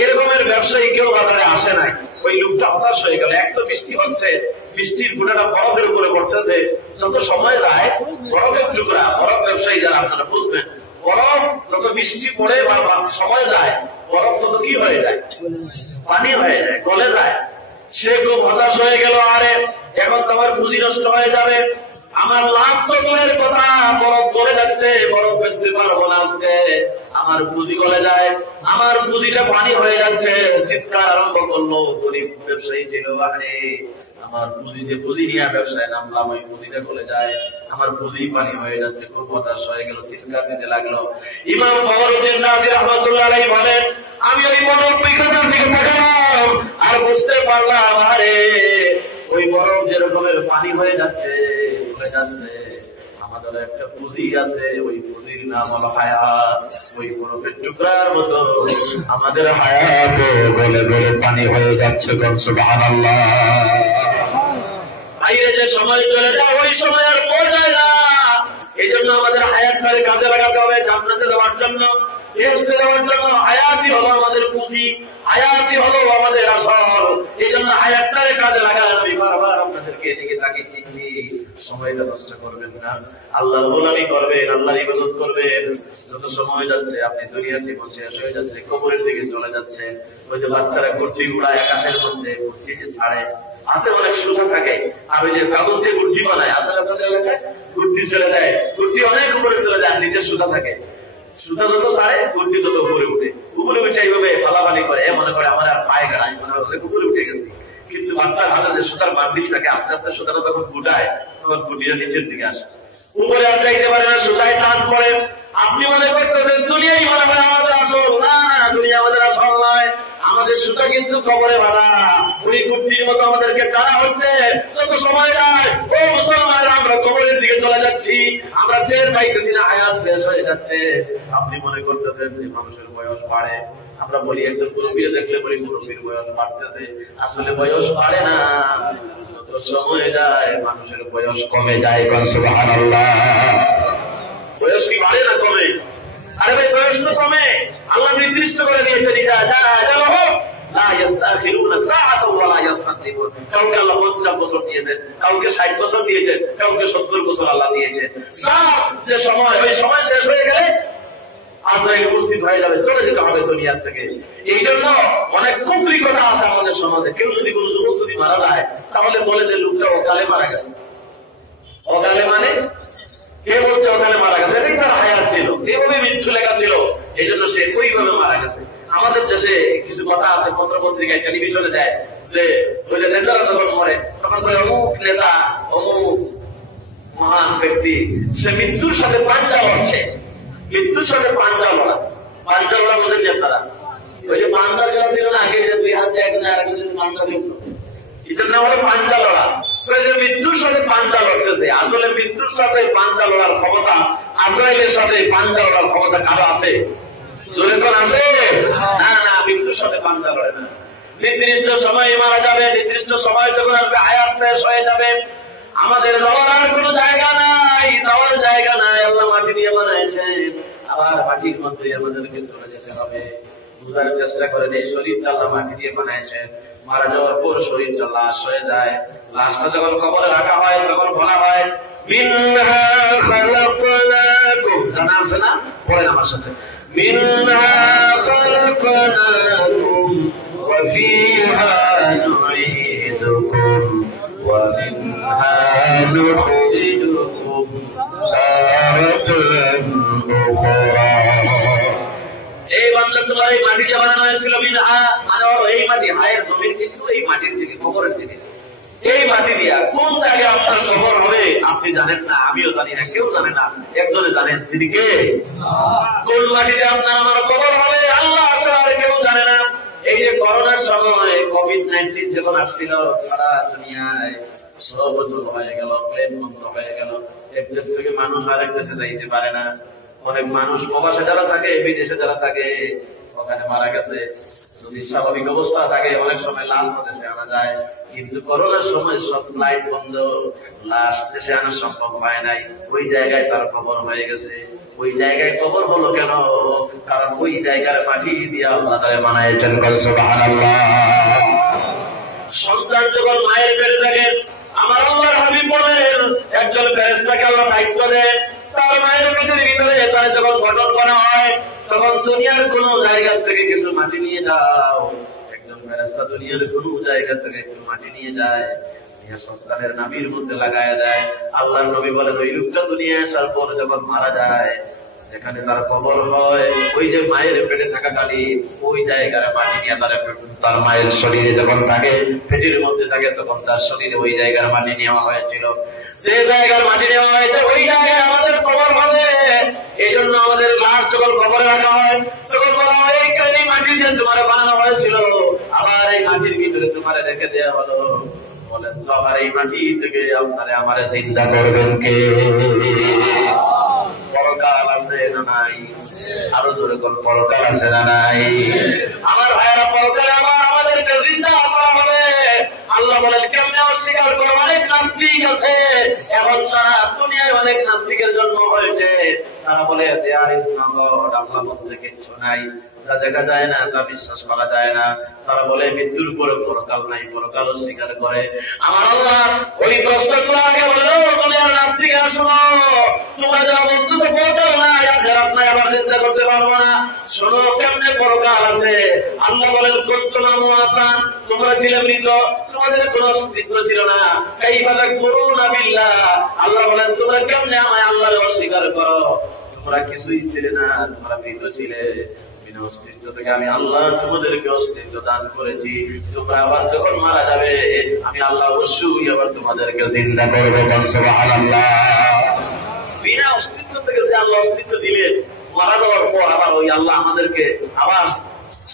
এরকমের ব্যবসায়ী কেউ বাজারে আসে নাই। ওই লোকটা হতাশ হয়ে গেল। এক তো বৃষ্টি হচ্ছে, বৃষ্টির ফুটাটা বরফের উপরে পড়তেছে, যত সময় যায় বরফের টুকরা, বরফ ব্যবসায়ী যারা আপনারা বুঝবেন, বরফ যত বৃষ্টি পড়ে বা সময় যায়, বরফ তত কি হয়ে যায়? পানি হয়ে যায়, গলে যায়। সে খুব হতাশ হয়ে গেল, আরে এখন তো আমার পুঁজি নষ্ট হয়ে যাবে, আমার লাভ তো দূরের কথা, বরফ গলে যাচ্ছে, বরফ বেচতে পারবো না আজকে, আমার পুঁজি গলে যায়, আমার পুঁজিটা পানি হয়ে যাচ্ছে। চিৎকার আরম্ভ করলো। গরিব ব্যবসায়ী ছিল, আরে আমার পুঁজি, যে পুঁজি নিয়ে ব্যবসায় নামলাম, ওই পুঁজিটা গলে যায়, আমার পুঁজি পানি হয়ে যাচ্ছে। খুব হতাশ হয়ে গেল, চিৎকার দিতে লাগলো। ইমাম ফখরুদ্দিন রাজি রাহমাতুল্লাহ আলাইহি বলেন, আমি ওই বরফ বিক্রেতার দিকে তাকালাম আর বুঝতে পারলাম, আরে ওই বরফ যে রকমের পানি হয়ে যাচ্ছে, আমাদের একটা পুঁজি আছে, ওই পুঁজির নাম হলো হায়াত। ওই বরফের টুকরার মতো আমাদের হায়াত গলে গলে পানি হয়ে যাচ্ছে। সুবহানাল্লাহ। বাইরে যে সময় চলে যায়, ওই সময় আর পৌঁছায় না। এই জন্য আমাদের হায়াতটাকে কাজে লাগাতে হবে জান্নাতে যাওয়ার জন্য। বেহেশতে যাওয়ার জন্য হায়াতি হলো আমাদের পুঁজি, হায়াতি হলো আমাদের আসল। এই জন্য হায়াতটারে কাজে লাগায় আমি বারবার আপনাদেরকে এদিকে তাকে চিঠি, সময়টা নষ্ট করবেন না, আল্লাহর গোলামি করবেন, আল্লাহর ইবাদত করবেন। যত সময় যাচ্ছে আপনি দুনিয়ার জীবন শেষ হয়ে যাচ্ছে, কবরের দিকে চলে যাচ্ছে। ওই যে বাচ্চারা ঘুরতি উড়ায় আকাশের মধ্যে, ঘুরতি ছাড়ে, হাতে অনেক সুতা থাকে, আর ওই যে কাগজ দিয়ে ঘুরতি বানায়, আসলে আপনাদের এলাকায় ঘুরতি ছেড়ে দেয়, ঘুরতি অনেক উপরে চলে যায়, নিচে সুতা থাকে, সুতা যত ছাড়ে ঘুরতি তত উপরে উঠে, উপরে উঠে এইভাবে ফালাফালি করে, মনে করে আমার আর পায়ে গাড়াই, মনে হয় উপরে উঠে গেছে। কিন্তু বাচ্চার হাতে যে সুতার বান্ডিল থাকে, আস্তে আস্তে সুতাটা যখন ফুটায় তখন ফুটিটা নিচের দিকে আসে, উপরে আর যাইতে পারে না, সুতায় টান পড়ে। আপনি মনে করতেছেন দুনিয়াই মনে হয় আমাদের আসল, না না, দুনিয়া আমাদের আসল নয়, আমাদের সুতা কিন্তু কবরে বাঁধা। ওই কুর্তির মতো আমাদেরকে টানা হচ্ছে, যত সময় যায় ও মুসলমানেরা আমরা কবরের দিকে চলে যাচ্ছি, আমরা টের পাইতেছি না, হায়াত শেষ হয়ে যাচ্ছে। আপনি মনে করতেছেন যে মানুষের বয়স বাড়ে, আমরা বলি একজন মুরব্বী দেখলে বলি মুরব্বীর বয়স বাড়তেছে, আসলে বয়স বাড়ে না, যত সময় যায় মানুষের বয়স কমে যায়। সুবহানাল্লাহ। বয়স কি বাড়ে না কমে? আরে ভাই বয়স তো কমে, আল্লাহ নির্দিষ্ট করে দিয়েছেন, কাউকে আল্লাহ 50 বছর দিয়েছেন, কাউকে 60 বছর দিয়েছেন, কাউকে 70 বছর আল্লাহ দিয়েছেন। যে সময়, ওই সময় শেষ হয়ে গেলে আজরাইল উপস্থিত হয়ে যাবে, চলে যেতে হবে দুনিয়ার থেকে। এই জন্য অনেক কুফরি কথা আছে আমাদের সমাজে। কেউ যদি কোনো যুবক যদি মারা যায় তাহলে বলে যে লোকটা অকালে মারা গেছে। অকালে মানে কে বলছে অকালে মারা গেছে? এটাই তার হায়াত ছিল, এভাবে মৃত্যু লেখা ছিল, এই জন্য সে ওইভাবে মারা গেছে। আমাদের দেশে কিছু কথা আছে, পত্র পত্রিকায় টেলিভিশনে দেয় যে ওই যে নেতারা যখন মরে তখন অমুক নেতা অমুক মহান ব্যক্তি সে মৃত্যুর সাথে পাঞ্জা লড়ছে, মৃত্যুর সাথে পাঞ্জা লড়া। পাঞ্জা লড়া বোঝেন আপনারা? ওই যে পাঞ্জার খেলা ছিল না আগে, যে 2 হাত যায় না আর একজন পাঞ্জা লড়তো, এটার নাম হলো পাঞ্জা লড়া। মৃত্যুর সাথে পাঞ্জা লড়তেছে, আসলে মৃত্যুর সাথে পাঞ্জা লড়ার ক্ষমতা, আজরাইলের সাথে পাঞ্জা লড়ার ক্ষমতা কারো আছে? জোরে কোন আছে? না না, মৃত্যুর সাথে পাঞ্জা লড়ে না। নির্দিষ্ট সময় মারা যাবে, নির্দিষ্ট সময় যখন আসবে হায়াত শেষ হয়ে যাবে, আমাদের যাওয়ার আর কোন জায়গা নাই, যাওয়ার জায়গা নাই। আল্লাহ মাটি দিয়ে বানাইছেন, আবার মাটির মধ্যে আমাদেরকে চলে যেতে হবে। বুঝার চেষ্টা করেন, এই শরীরটা আল্লাহ মাটি দিয়ে বানাইছেন, মারা যাওয়ার পর শরীরটা লাশ হয়ে যায়। লাশটা যখন কবরে রাখা হয় তখন বলা হয় মিনহা খালাকনাকুম, জানা আছে না? পড়েন আমার সাথে, মিনহা খালাকনাকুম ওয়া ফিহা নুঈদুকুম ওয়া মিনহা নুখরিজুকুম তারাতান উখরা। এই বান্দাগুলো এই মাটি দিয়ে বানানো হয়েছিল, মিনহা মানে এই মাটি, হায়ের জমিন কিন্তু এই মাটির থেকে, কবরের থেকে। এই মাটি দিয়া কোন জায়গায় আপনার কবর হবে আপনি জানেন না, আমিও জানি না, কেউ জানে না, একজনে জানেন, তিনি কে? কোন মাটিতে আপনার আমার কবর হবে আল্লাহ ছাড়া আর কেউ জানে না। এই যে করোনার সময় COVID-19 যখন আসছিল, সারা দুনিয়ায় সব বছর হয়ে গেল, প্লেন বন্ধ হয়ে গেল, এক দেশ থেকে মানুষ আরেক দেশে যাইতে পারে না। অনেক মানুষ প্রবাসে যারা থাকে, বিদেশে যারা থাকে, ওখানে মারা গেছে। যদি স্বাভাবিক অবস্থা থাকে অনেক সময় লাশ দেশে আনা যায়, কিন্তু করোনার সময় সব ফ্লাইট বন্ধ, লাশ দেশে আনা সম্ভব হয় নাই। ওই জায়গায় তার কবর হয়ে গেছে। ওই জায়গায় কবর হলো কেন? কারণ ওই জায়গার মাটি দিয়ে আল্লাহ তাআলা বানাইছেন। সুবহানাল্লাহ। সন্তান যখন মায়ের পেটে থাকে, আমার আল্লাহর হাবিব বলেন একজন ফেরেশতাকে আল্লাহ দায়িত্ব দেন, তার মায়ের পেটের ভিতরে তার যখন গঠন করা হয় তখন দুনিয়ার কোন জায়গা থেকে কিছু মাটি নিয়ে যাও। একজন ফেরেশতা দুনিয়ার কোন জায়গা থেকে একটু মাটি নিয়ে যায়, সন্তানের নাভির মধ্যে লাগায় দেয়। আল্লাহর নবী বলেন ওই লোকটা দুনিয়া আসার পর যখন মারা যায়, যেখানে তার কবর হয়, ওই যে মায়ের পেটে থাকাকালীন ওই জায়গায় মাটি নিয়ে তার মায়ের শরীরে যখন থাকে, পেটের মধ্যে থাকে, তখন তার শরীরে ওই জায়গার মাটি নেওয়া হয়েছিল। যে জায়গার মাটি নেওয়া হয়েছে ওই জায়গায় আমাদের কবর হবে। এই জন্য আমাদের লাশ যখন কবরে রাখা হয় তখন বলা হয় এই মাটি দিয়ে তোমার বানানো হয়েছিল, আবার এই মাটির ভিতরে তোমার রেখে দেওয়া হলো। বলেন তো আবার এই মাটি থেকে আপনারা আমারে চিন্তা করবেন কে? পরকাল আছে না নাই? আরো জোরে কোন পরকাল আছে না নাই? আমার ভাইয়েরা, পরকালে আবার আমাদেরকে চিন্তা করা হবে। আল্লাহ বলেন কেমনে অস্বীকার করে? অনেক নাস্তিক আছে এখন সারা দুনিয়ায়, অনেক নাস্তিকের জন্ম হয়েছে। তারা বলে দেয়ার ইজ নট গড, আল্লাহ বলতে কিচ্ছু নাই, তা দেখা যায় না, তা বিশ্বাস করা যায় না। তারা বলে মৃত্যুর পরে পরকাল নাই, পরকাল অস্বীকার করে। আমার আল্লাহ ওই প্রশ্ন তোলা আগে বললো দুনিয়ার নাস্তিক শোনো, তোমরা যারা বলতেছো পরকাল নাই, আখিরাত নাই, আবার চিন্তা করতে পারবো না, শোনো কেমনে পরকাল আছে। আল্লাহ বলেন কুনতুম আমওয়াতান, তোমরা ছিলে মৃত, তোমাদের কোন অস্তিত্ব ছিল না। কাইফা তাকফুরুনা বিল্লাহ, আল্লাহ বলেন তোমরা কেমনে আমায় আল্লাহর অস্বীকার করো? তোমরা কিছুই ছিলে না, তোমরা মৃত ছিলে, বিনা অস্তিত্ব থেকে আমি আল্লাহ তোমাদেরকে অস্তিত্ব দান করেছি। তোমরা আবার যখন মারা যাবে আমি আল্লাহ অবশ্যই আবার তোমাদেরকে জিন্দা করবো। সুবহানাল্লাহ। বিনা অস্তিত্ব থেকে যে আল্লাহ অস্তিত্ব দিলেন, মারা যাওয়ার পর আবার ওই আল্লাহ আমাদেরকে আবার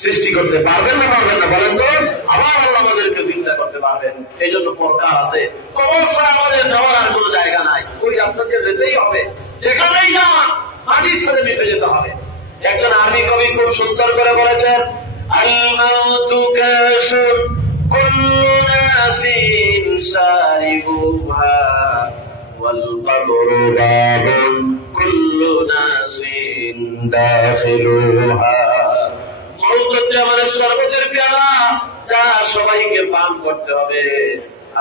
সৃষ্টি করতে পারবেন না? পারবেন না বলেন তো? আবার আল্লাহ আমাদেরকে চিন্তা করতে পারবেন। এই জন্য পরকাল আছে। কবর ছাড়া আমাদের যাওয়ার আর কোন জায়গা নাই, ওই রাস্তা দিয়ে যেতেই হবে। যেখানেই যান মাটির সাথে মিশে যেতে হবে। একজন আরবি কবি খুব সুন্দর করে বলেছেন, আল মাউতু কাশুন কুল্লু নাসিন সারিবুহা ওয়াল কবরু বাবুন কুল্লু নাসিন দাখিলুহা। মৌত হচ্ছে আমাদের সর্বতের পেয়ালা, যা সবাইকে পান করতে হবে।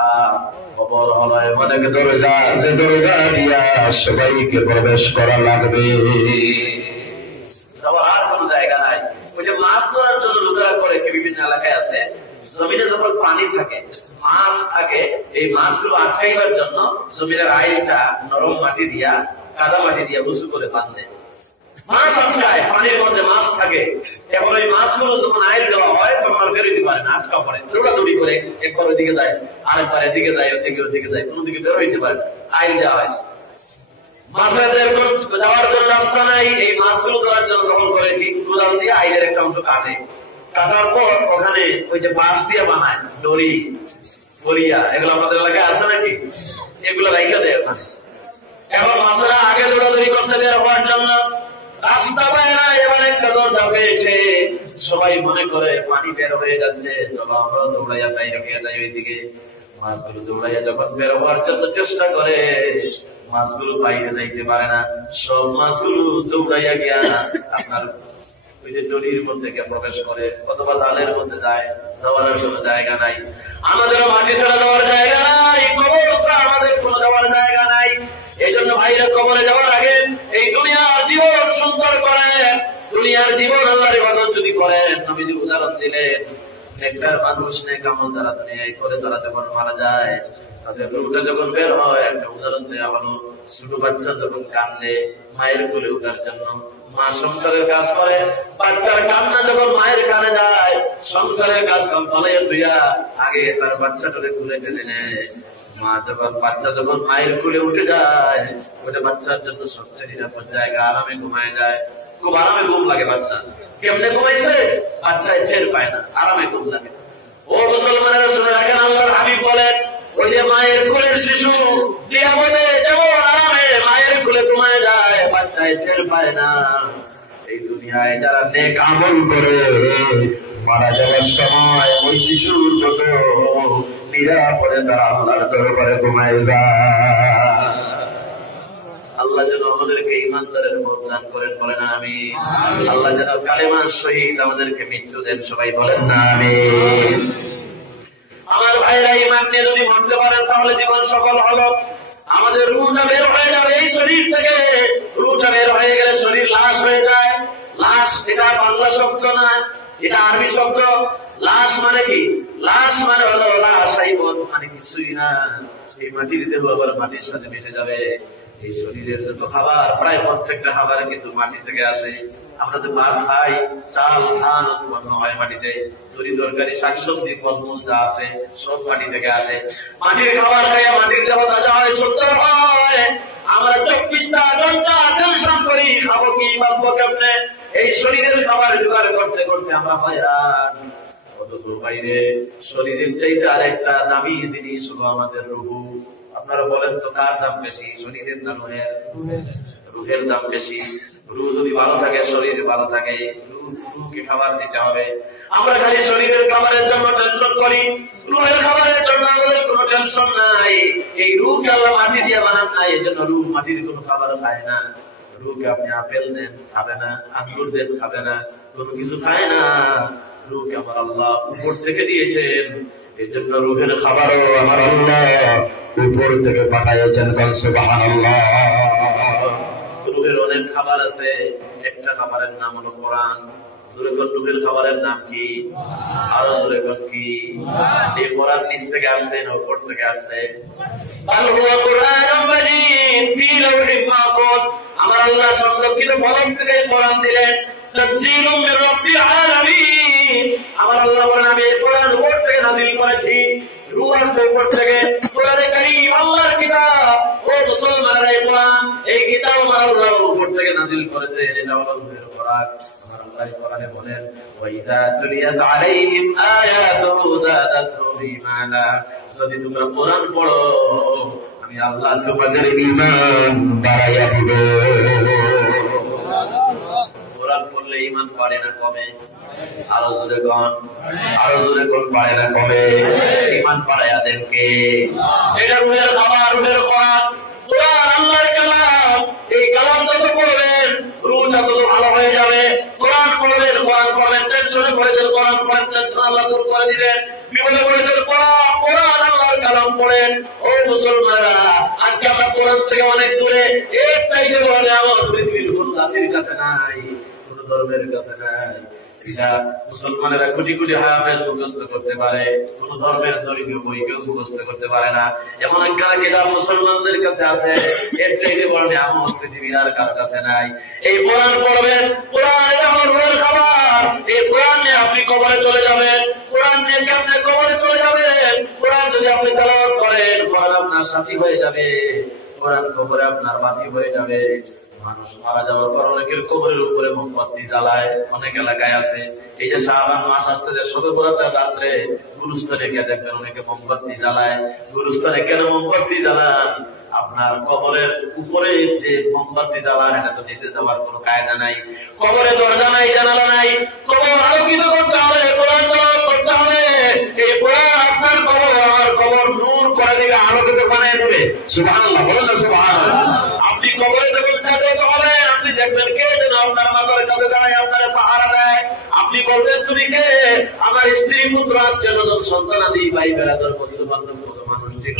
আর কবর হলো এমন এক দরজা, যে দরজা দিয়া সবাইকে প্রবেশ করা লাগবে। আর কোন জায়গা নাই। ওই যে মাছ ধরার জন্য লোকেরা করে বিভিন্ন এলাকায় আছে, জমিনে যখন পানি থাকে, মাছ থাকে, এই মাছগুলো আটকাইবার জন্য জমিনের আইলটা নরম মাটি দিয়া, কাদা মাটি দিয়া উঁচু করে বাঁধে। মাছ আটকায়, পানির মধ্যে মাছ থাকে। এখন ওই মাছগুলো যখন আইল দেওয়া হয় তখন আর বেরোতে পারে না, আটকা পড়ে, দৌড়াদৌড়ি করে একবার ওইদিকে যায়, আরেকবার এদিকে যায়, ওদিকে যায়, কোনো দিকে বের হইতে পারে, আইল দেওয়া হয়। মাছের যাওয়ার জন্য রাস্তা নাই, এই মাছগুলো ধরার জন্য তখন করে কি কোদাল দিয়ে আইলের একটা অংশ কাটে, কাটার পর ওখানে ওই যে বাঁশ দিয়ে বানায় দড়ি, বলিয়া, এগুলো আমাদের এলাকায় আছে নাকি? এগুলো রাইখা দেয় ওখানে। এখন মাছেরা আগে দৌড়াদৌড়ি করতে বের হওয়ার জন্য রাস্তা পায় না, এবার একটা দরজা পেয়েছে, সবাই মনে করে পানি বের হয়ে যাচ্ছে, চলো আমরা দৌড়াইয়া বাইরে হয়ে যাই ওইদিকে। মাছগুলো দৌড়াইয়া যখন বের হওয়ার জন্য চেষ্টা করে, মাছগুলো বাইরে যাইতে পারে না, সব মাছগুলো দৌড়াইয়া গিয়া আপনার ওই যে দড়ির মধ্যে গিয়ে প্রবেশ করে, অথবা জালের মধ্যে যায়, যাওয়ার কোনো জায়গা নাই। আমাদের মাটি ছাড়া যাওয়ার জায়গা নাই, কবর ছাড়া আমাদের কোনো যাওয়ার জায়গা নাই। এই জন্য ভাইরা কবরে যাওয়ার আগে এই দুনিয়ার জীবন সুন্দর করেন, দুনিয়ার জীবন আল্লাহর ইবাদত যদি করেন। নবীজি উদাহরণ দিলেন, একটা মানুষ নেক আমল যারা দুনিয়ায় করে, তারা যখন মারা যায় তাদের রূহটা যখন বের হয়, একটা উদাহরণ দেওয়া হলো, ছোট বাচ্চা যখন কান্দে মায়ের কোলে ওঠার জন্য, মা সংসারের কাজ করে, বাচ্চার কান্না যখন মায়ের কানে যায়, সংসারের কাজ কাম ফলাইয়া থইয়া আগে তার বাচ্চাটাকে তুলে টেনে নেয়। মা যখন বাচ্চা যখন মায়ের কোলে উঠে যায়, ওটা বাচ্চার জন্য সবচেয়ে নিরাপদ জায়গা, আরামে ঘুমায় যায়, খুব আরামে ঘুম লাগে। বাচ্চা কেমনে ঘুমাইছে বাচ্চায় টের পায় না, আরামে ঘুম লাগে। ও মুসলমানেরা শুনে রাখেন, আল্লাহর হাবিব বলেন, ওই যে মায়ের কোলের শিশু নিরাপদে যেমন আরামে মায়ের কোলে ঘুমায় যায়, বাচ্চায় টের পায় না। এই দুনিয়ায় যারা নেক আমল করে মারা যাওয়ার সময় ওই শিশুর মতো নিরাপদে তারা আল্লাহর দরবারে ঘুমায় যায়। আল্লাহ যেন আমাদেরকে ইমানদারের মর্যাদা করেন, বলেন আমিন। আল্লাহ যেন কালেমার সহিত আমাদেরকে মৃত্যু দেন, সবাই বলেন না আমিন। আমার ভাইরা, ইমান নিয়ে যদি মরতে পারেন তাহলে জীবন সফল হলো। আমাদের রূহটা বের হয়ে যাবে এই শরীর থেকে, রূহটা বের হয়ে গেলে শরীর লাশ হয়ে যায়। লাশ এটা বাংলা শব্দ না, এটা আরবি শব্দ। লাশ মানে কি? লাশ মানে হলো লাশ, মানে কিছুই না, সেই মাটির দেহ আবার মাটির সাথে মিশে যাবে। এই শরীরের যত খাবার, প্রায় প্রত্যেকটা খাবার কিন্তু মাটি থেকে আসে। আমরা তো ভাত খাই, চাল ধান উৎপন্ন হয় মাটিতে, তরি তরকারি শাকসবজি ফলমূল যা আছে সব মাটি থেকে আসে। মাটির খাবার খাইয়া মাটির দেহ তাজা হয়, সুন্দর হয়। আমরা 24টা ঘন্টা টেনশন করি খাবো কি, বাঁচবো কেমনে। এই শরীরের খাবার জোগাড় করতে করতে আমরা হয়রান। বাইরে শরীরের চাইতে আরেকটা দামি জিনিস হলো আমাদের রূহ। আপনারা বলেন তো কার দাম বেশি, শরীরের না রূহের? রুহের দাম বেশি। রুহ যদি ভালো থাকে, শরীর ভালো থাকে, রুহকে খাবার দিতে হবে। আমরা খালি শরীরের খাবারের জন্য টেনশন করি, রুহের খাবারের জন্য আমাদের কোনো টেনশন নাই। এই রুহকে আল্লাহ মাটি দিয়ে বানান নাই, এই জন্য রুহ মাটির কোনো খাবার খায় না। রুহকে আপনি আপেল দেন খাবে না, আঙ্গুর দেন খাবে না, কোনো কিছু খায় না। রুহকে আমার আল্লাহ উপর থেকে দিয়েছেন, এই জন্য রুহের খাবারও আমার আল্লাহ উপর থেকে পাঠাইছেন। সুবহানাল্লাহ। রুহের অনেক খাবার আছে, একটা খাবারের নাম হলো কোরআন। রুহের খাবারের নাম কি? আরো জোরে কোন কি? এই কোরআন নিচ থেকে আসছে না উপর থেকে আসছে? আমার আল্লাহ সংরক্ষিত ফলক থেকে কোরআন দিলেন। আমার আল্লাহ বলেন আমি এই কোরআন উপর থেকে নাযিল করেছি। রূহ আসছে উপর থেকে। কোরআনে কারীম আল্লাহর কিতাব। ও মুসলমানরা, এই কোরআন, এই কিতাব আমার আল্লাহ উপর থেকে নাযিল করেছে। এটা হলো রূহের কোরআন। আমার আল্লাহ কোরআনে বলেন ওয়াইযা তুলিয়াত আলাইহিম আয়াতুহু যাদাতুহুম ঈমানা। যদি তোমরা কোরআন পড়ো আমি আল্লাহ তোমাদের ঈমান বাড়াইয়া দিব। কোরআন পড়লে ঈমান বাড়ে না কমে? আরো জোরে কোন, আরো জোরে কোন, বাড়ে না কমে? ঈমান বাড়াইয়া দেন কে? এটা রূহের খাবার, রূহের কোরআন। কোরআন আল্লাহর কালাম। এই কালাম যত পড়বেন রূহটা তত ভালো হয়ে যাবে। কোরআন পড়বেন, কোরআন পড়বেন, টেনশনে পড়েছেন, কোরআন পড়েন, টেনশন আল্লাহ দূর করে দিলেন। বিপদে পড়েছেন, কোরআন, কোরআন আল্লাহর কালাম পড়েন। ও মুসলমানেরা, আজকে আমরা কোরআন থেকে অনেক দূরে। এর চাইতে বলে আমার পৃথিবীর কোন জাতির কাছে নাই, কোন ধর্মের কাছে নাই। এটা মুসলমানেরা কোটি কোটি হাফেজ মুখস্থ করতে পারে, কোন ধর্মের ধর্মীয় বই কেউ মুখস্থ করতে পারে না। এমন একটা কিতাব মুসলমানদের কাছে আছে, এর চাইতে বড় নিয়ামত পৃথিবীর আর কারো কাছে নাই। এই কোরআন পড়বেন, কোরআন এটা হলো রূহের খাবার। এই কোরআন নিয়ে আপনি কবরে চলে যাবেন, কোরআন নিয়ে আপনি কবরে চলে যাবেন। কোরআন যদি আপনি তেলাওয়াত করেন, কোরআন আপনার সাথী হয়ে যাবে, কোরআন কবরে আপনার বাতি হয়ে যাবে। মানুষ মারা যাওয়ার পর অনেকের কবরের উপরে মোমবাতি জ্বালায়, অনেক এলাকায় আছে। এই যে শাবান মাস আসতেছে, শবে বরাতের রাত্রে গুরুস্থানে গিয়ে দেখবেন অনেকে মোমবাতি জ্বালায়। গুরুস্থানে কেন মোমবাতি জ্বালান? আপনার কবরের উপরে যে মোমবাতি জ্বালান, এটা তো নিচে যাওয়ার কোন কায়দা নাই। কবরে দরজা নাই, জানালা নাই, কবর আলোকিত করতে হবে, কোরআন তেলাওয়াত করতে হবে। এই কোরআন আপনার কবর, আমার কবর নূর করে দিবে, আলোকিত বানিয়ে দেবে। সুবহানাল্লাহ, বলেন না সুবহানাল্লাহ। আপনি কবরে যখন যেতে হবে, আপনি দেখবেন কে যেন আপনার মাথার কাছে দাঁড়ায় আপনার পাহারা দেয়। আপনি বলবেন তুমি কে? আমার স্ত্রী, পুত্র, আত্মীয় স্বজন, সন্তানাদি, ভাই বেড়াদার, বন্ধু বান্ধব, কত মানুষ ছিল,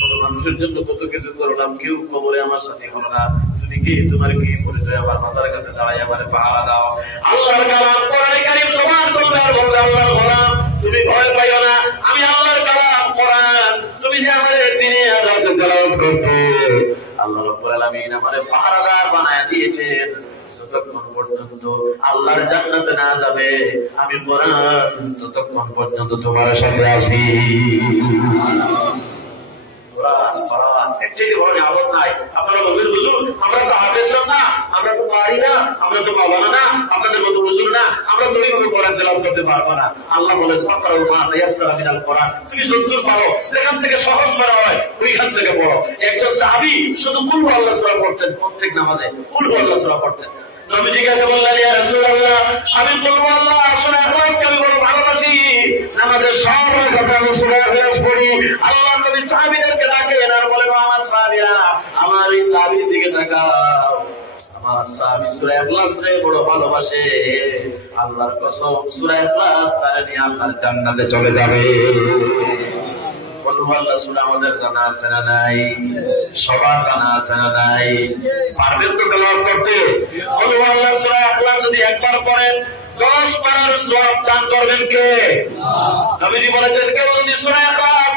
কত মানুষের জন্য কত কিছু করলাম, কেউ কবরে আমার সাথে হলো না। তুমি কি, তোমার কি পরিচয়? আমার মাথার কাছে দাঁড়ায় আমার পাহারা দাও। আল্লাহর কালাম, কোরআনে কারীম জবান করবে আর বলবে আল্লাহর গোলাম তুমি ভয় পাইও না, আমি আল্লাহর কালাম কোরআন। তুমি যে আমাদের দিনে রাতে তেলাওয়াত করতে, আল্লাহ রাব্বুল আলামিন আমাদের পাহারাদার বানায়া দিয়েছেন। যতক্ষণ পর্যন্ত আল্লাহর জান্নাতে না যাবে, আমি কোরআন যতক্ষণ পর্যন্ত তোমার সাথে আছি। আপনারা বলবেন হুজুর আমরা তো হাফেজ না, আমরা তো পারি না, আমরা তো মাওলানা না, আপনাদের মতো হুজুর না, আমরা তো এইভাবে কোরআন তেলাওয়াত করতে পারবো না। আল্লাহ বলেন ফাকরাউ মা তায়াসসারা মিনাল কোরআন, তুমি যতদূর পারো, যেখান থেকে সহজ করা হয় ওইখান থেকে পড়ো। একজন সাহাবী শুধু কুল আল্লাহ সূরা পড়তেন, প্রত্যেক নামাজে কুল আল্লাহ সূরা পড়তেন। নবী জিজ্ঞাসা করলেন ইয়া রাসূলুল্লাহ, আমি কুল আল্লাহ সূরা ইখলাসকে আমি বড় ভালোবাসি, নামাজের সব কথা আমি সূরা ইখলাস পড়ি। আল্লাহ নবী সাহাবীদেরকে ডাকেন আর বলেন আমার সাহাবীরা, আমার এই সাহাবীর দিকে তাকাও, আমার সাহাবী সূরা ইখলাসকে বড় ভালোবাসে। আল্লাহর কসম সূরা ইখলাস তারে নিয়ে আল্লাহর জান্নাতে চলে যাবে। আমাদের জানা আছে না নাই? সবার জানা আছে না নাই? পারবেন তো তেলাওয়াত করতে? সূরা ইখলাস যদি একবার পড়েন 10 পারার সওয়াব দান করবেন কে? নবীজি বলেছেন কেউ যদি সূরা ইখলাস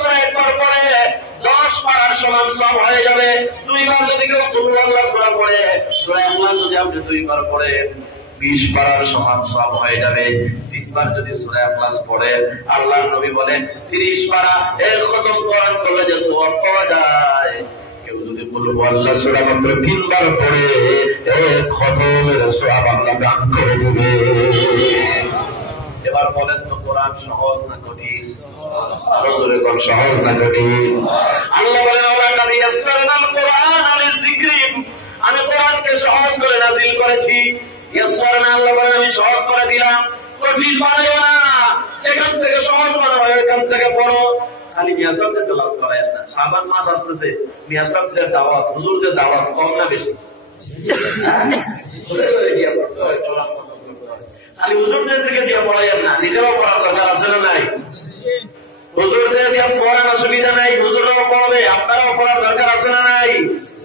সূরা একবার পড়ে 10 পারার সমান সওয়াব হয়ে যাবে। 2 বার যদি কেউ সূরা পড়ে, সূরা ইখলাস যদি আপনি 2 বার পড়েন 20 পারার সমান সওয়াব হয়ে যাবে। 3 বার যদি সূরা ইখলাস পড়েন, আল্লাহর নবী বলেন 30 পারা এর খতম কোরআন করলে যে সওয়াব পাওয়া যায়, কেউ যদি বলবো আল্লাহ সূরা মাত্র 3 বার পড়ে এর খতমের সওয়াব আল্লাহ দান করে দেবে। এবার বলেন তো কোরআন সহজ না কঠিন? আরো জোরে বল, সহজ না কঠিন? আল্লাহ বলেন ওয়া লাকাদ ইয়াসসারনাল কোরআনা লিযিকরি, আমি কোরআনকে সহজ করে নাযিল করেছি। ইয়াসসারনা আল্লাহ বলেন আমি সহজ করে দিলাম, কঠিন বানাইও না। যেখান থেকে সহজ বানাবো ওইখান থেকে পড়ো। খালি মিয়াসাবদের তেলাওয়াত করায় না। শাবান মাস আসতেছে, মিয়াসাবদের দাওয়াত, হুজুরদের দাওয়াত কম না বেশি? খালি হুজুরদের থেকে দিয়ে পড়াই না, নিজেরাও পড়ার দরকার আছে না নাই? হুজুরদের দিয়ে পড়ার অসুবিধা নাই, হুজুরাও পড়বে, আপনারাও পড়ার দরকার আছে না নাই?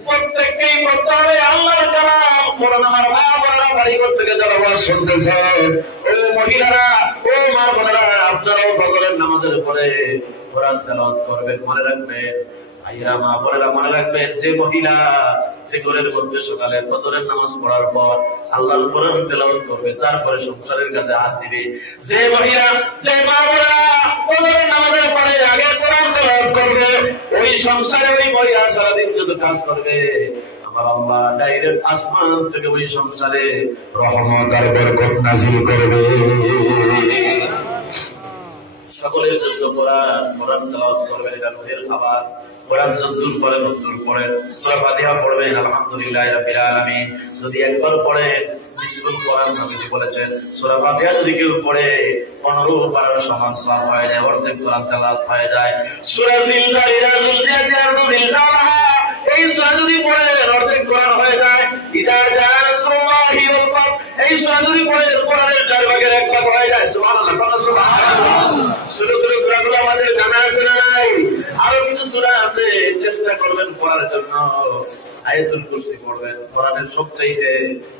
প্রত্যেককেই পড়তে হবে আল্লাহর কালাম। কোরআন আমার মা বোনেরা বাড়ি ঘর থেকে যারা ওয়াজ শুনতেছে, ও মহিলারা, ও মা বোনেরা, আপনারাও ফজরের নামাজের পরে কোরআন তেলাওয়াত করবেন। মনে রাখবেন ভাইরা, মা বোনেরা, মনে রাখবেন যে মহিলা সে ঘরের মধ্যে সকালে ফজরের নামাজ পড়ার পর আল্লাহর কোরআন তেলাওয়াত করবে, তারপরে সংসারের কাছে হাত দিবে। যে মহিলা, যে মা বোনেরা ফজরের নামাজের পরে আগে কোরআন তেলাওয়াত করবে, ওই সংসারে ওই মহিলা সারাদিন যত কাজ করবে, আমার আল্লাহ ডাইরেক্ট আসমান থেকে ওই সংসারে রহমত আর বরকত নাযিল করবে। সকলের জন্য কোরআন তেলাওয়াত করবেন, এটা রুহের খাবার। কোরআন যদ্দুর পড়ে তদ্দুর পড়ে। সূরা ফাতিহা পড়বেন আলহামদুলিল্লাহি রাব্বিল আলামিন। যদি একবার পড়ে বিসমিল কোরআন নবীজি বলেছেন, সূরা ফাতিহা যদি কেউ পড়ে 15 বারের সমান সওয়াব হয়ে যায়, অর্ধেক কোরআন তেলাওয়াত হয়ে যায়। সূরা এই সূরা যদি পড়ে অর্ধেক কোরআন হয়ে যায়। ইদা জা নাসরুল্লাহি ওয়াল ফাতহ, এই সূরা যদি পড়ে কোরআনের 4 ভাগের 1 ভাগ হয়ে যায়। সুবহানাল্লাহ, সুবহানাল্লাহ। সূরাগুলো আমাদের জানা আছে না নাই? আরো কিছু সূরা আছে, চেষ্টা করবেন পড়ার জন্য। আয়াতুল কুরসি পড়বেন। কোরআনের সবচেয়ে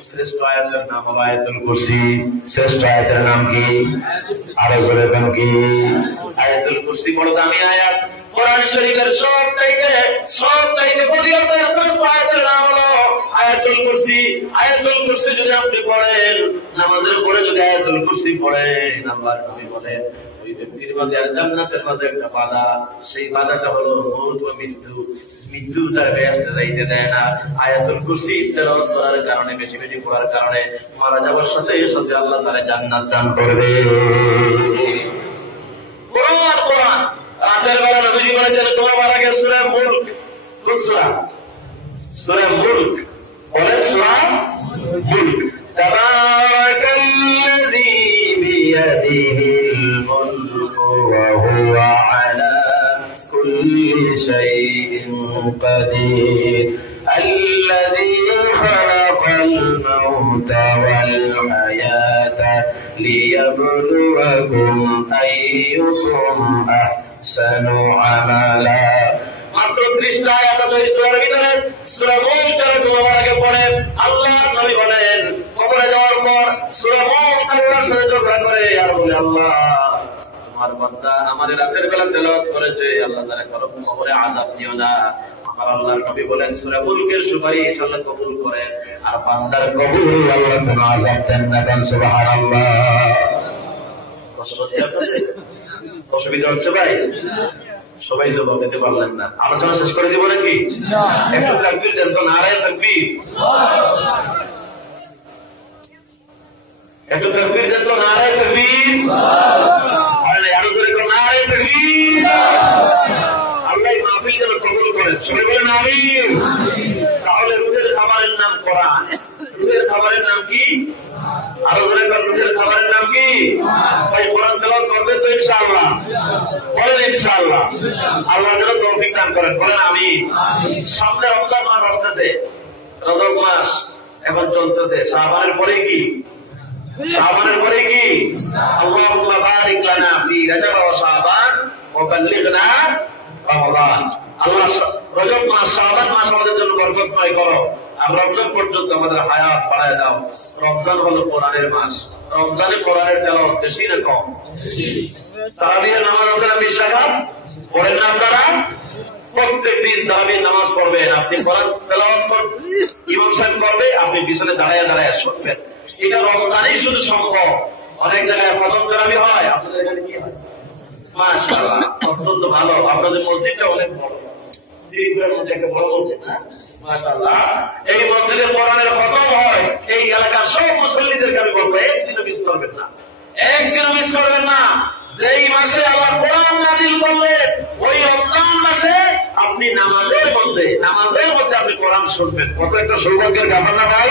শ্রেষ্ঠ আয়াতের নাম হলো আয়াতুল কুরসি। শ্রেষ্ঠ আয়াতের নাম কি? আরো জোরে বলুন কি? আয়াতুল কুরসি বড় দামি আয়াত। কোরআন শরীফের সবচাইতে ফজিলতের শ্রেষ্ঠ আয়াতের নাম হলো আয়াতুল কুরসি। আয়াতুল কুরসি যদি আপনি পড়েন, নামাজের পরে যদি আয়াতুল কুরসি পড়েন, আল্লাহর নবী বলেন ওই ব্যক্তির মাঝে আর জান্নাতের মাঝে একটা বাধা, সেই বাধাটা হলো মওত ও মৃত্যু। মৃত্যু তার বেহেশতে যাইতে দেয় না। আয়াতুল কুরসি তেলাওয়াত করার কারণে, বেশি বেশি পড়ার কারণে মারা যাওয়ার সাথে সাথে আল্লাহ তাআলা জান্নাত দান করবে। কোরআন রাতের বেলা নবীজি বলেছেন তোমার আগে সূরা মুলক, কোন সূরা? সূরা মুলক। বলেন সূরা মুলক। তাবারাকাল্লাযী বিয়াদিহিল মুলকু ওয়া হুয়া আলা কুল্লি শাইইন কাদির আল্লাযী খালাকাল মাউতা ওয়াল হায়াতা লিয়াবলুয়াকুম আইয়ুকুম আহসানু আমালা। মাত্র 30টা আয়াত আছে সূরার ভিতরে। সূরা মুলক তোমার আগে পড়ে আল্লাহ নবী বলেন কবরে যাওয়ার পর সূরা মুলক আল্লাহর সাথে ঝগড়া করে আর বলে, আল্লাহ তোমার বান্দা আমাদের রাতের বেলা তেলাওয়াত করেছে, আল্লাহ তাআলা কবরে আযাব দিও না। আমার আল্লাহর নবী বলেন সূরা মুলকের সুপারিশ আল্লাহ কবুল করেন, আর বান্দার কবরে আল্লাহ কোনো আযাব দেন না। সুবহানাল্লাহ। অসুবিধা হচ্ছে ভাই? সবাই জবাব দিতে পারলেন না। আলোচনা শেষ করে দিব নাকি? একটু তাকবীর দেন তো, নারায়ে তাকবীর। একটু তাকবীর দেন তো, নারায়ে তাকবীর। আরো করে নারায়ে তাকবীর। আল্লাহ মাহফিল যেন কবুল করেন। সবাই বলেন আমিন। তাহলে রুহের খাবারের নাম কোরআন। রুহের খাবারের নাম কি? আরো করে রুহের খাবারের নাম কি? ভাই কোরআন তেলাওয়াত করবেন তো ইনশাআল্লাহ? বলেন ইনশাআল্লাহ। আল্লাহ যেন তৌফিক দান করেন। বলেন আমিন। সামনে রমজান মাস আসতেছে, রজব মাস এখন চলতেছে। শাবানের পরে কি? শাবানের পরে কি? আল্লাহুম্মা বারিক লানা ফি রজব ওয়া শাবান ওয়া বাল্লিগনা রমাদান। আল্লাহ রজব মাস, শাবান মাস আমাদের জন্য বরকতময় করো। আমরা রমজান পর্যন্ত আমাদের হায়াত বাড়ায় দাও। রমজান হলো কোরআনের মাস। রমজানে কোরআনের তেলাওয়াত বেশি না কম? তারাবির নামাজ আছে না 20 রাকাত? পড়েন না আপনারা? প্রত্যেকদিন তারাবির নামাজ পড়বেন। আপনি কোরআন তেলাওয়াত করবেন, ইমাম সাহেব করবে, আপনি পিছনে দাঁড়ায় দাঁড়ায় শুনবেন। এটা রমজানেই শুধু সম্ভব। অনেক জায়গায় ফজর তারাবি হয়, আপনাদের এখানে কি হয়? মাশাআল্লাহ, অত্যন্ত ভালো। আপনাদের মসজিদটা অনেক বড়, ত্রিপুরার মধ্যে একটা বড় মসজিদ না? মাশাআল্লাহ। এই মসজিদে কোরআনের খতম হয়। এই এলাকার সব মুসল্লিদেরকে আমি বলবো একদিনও মিস করবেন না, একদিনও মিস করবেন না। যেই মাসে আল্লাহ কোরআন নাযিল করলেন ওই রমজান মাসে আপনি নামাজের মধ্যে আপনি কোরআন শুনবেন, কত একটা সৌভাগ্যের ব্যাপার না ভাই,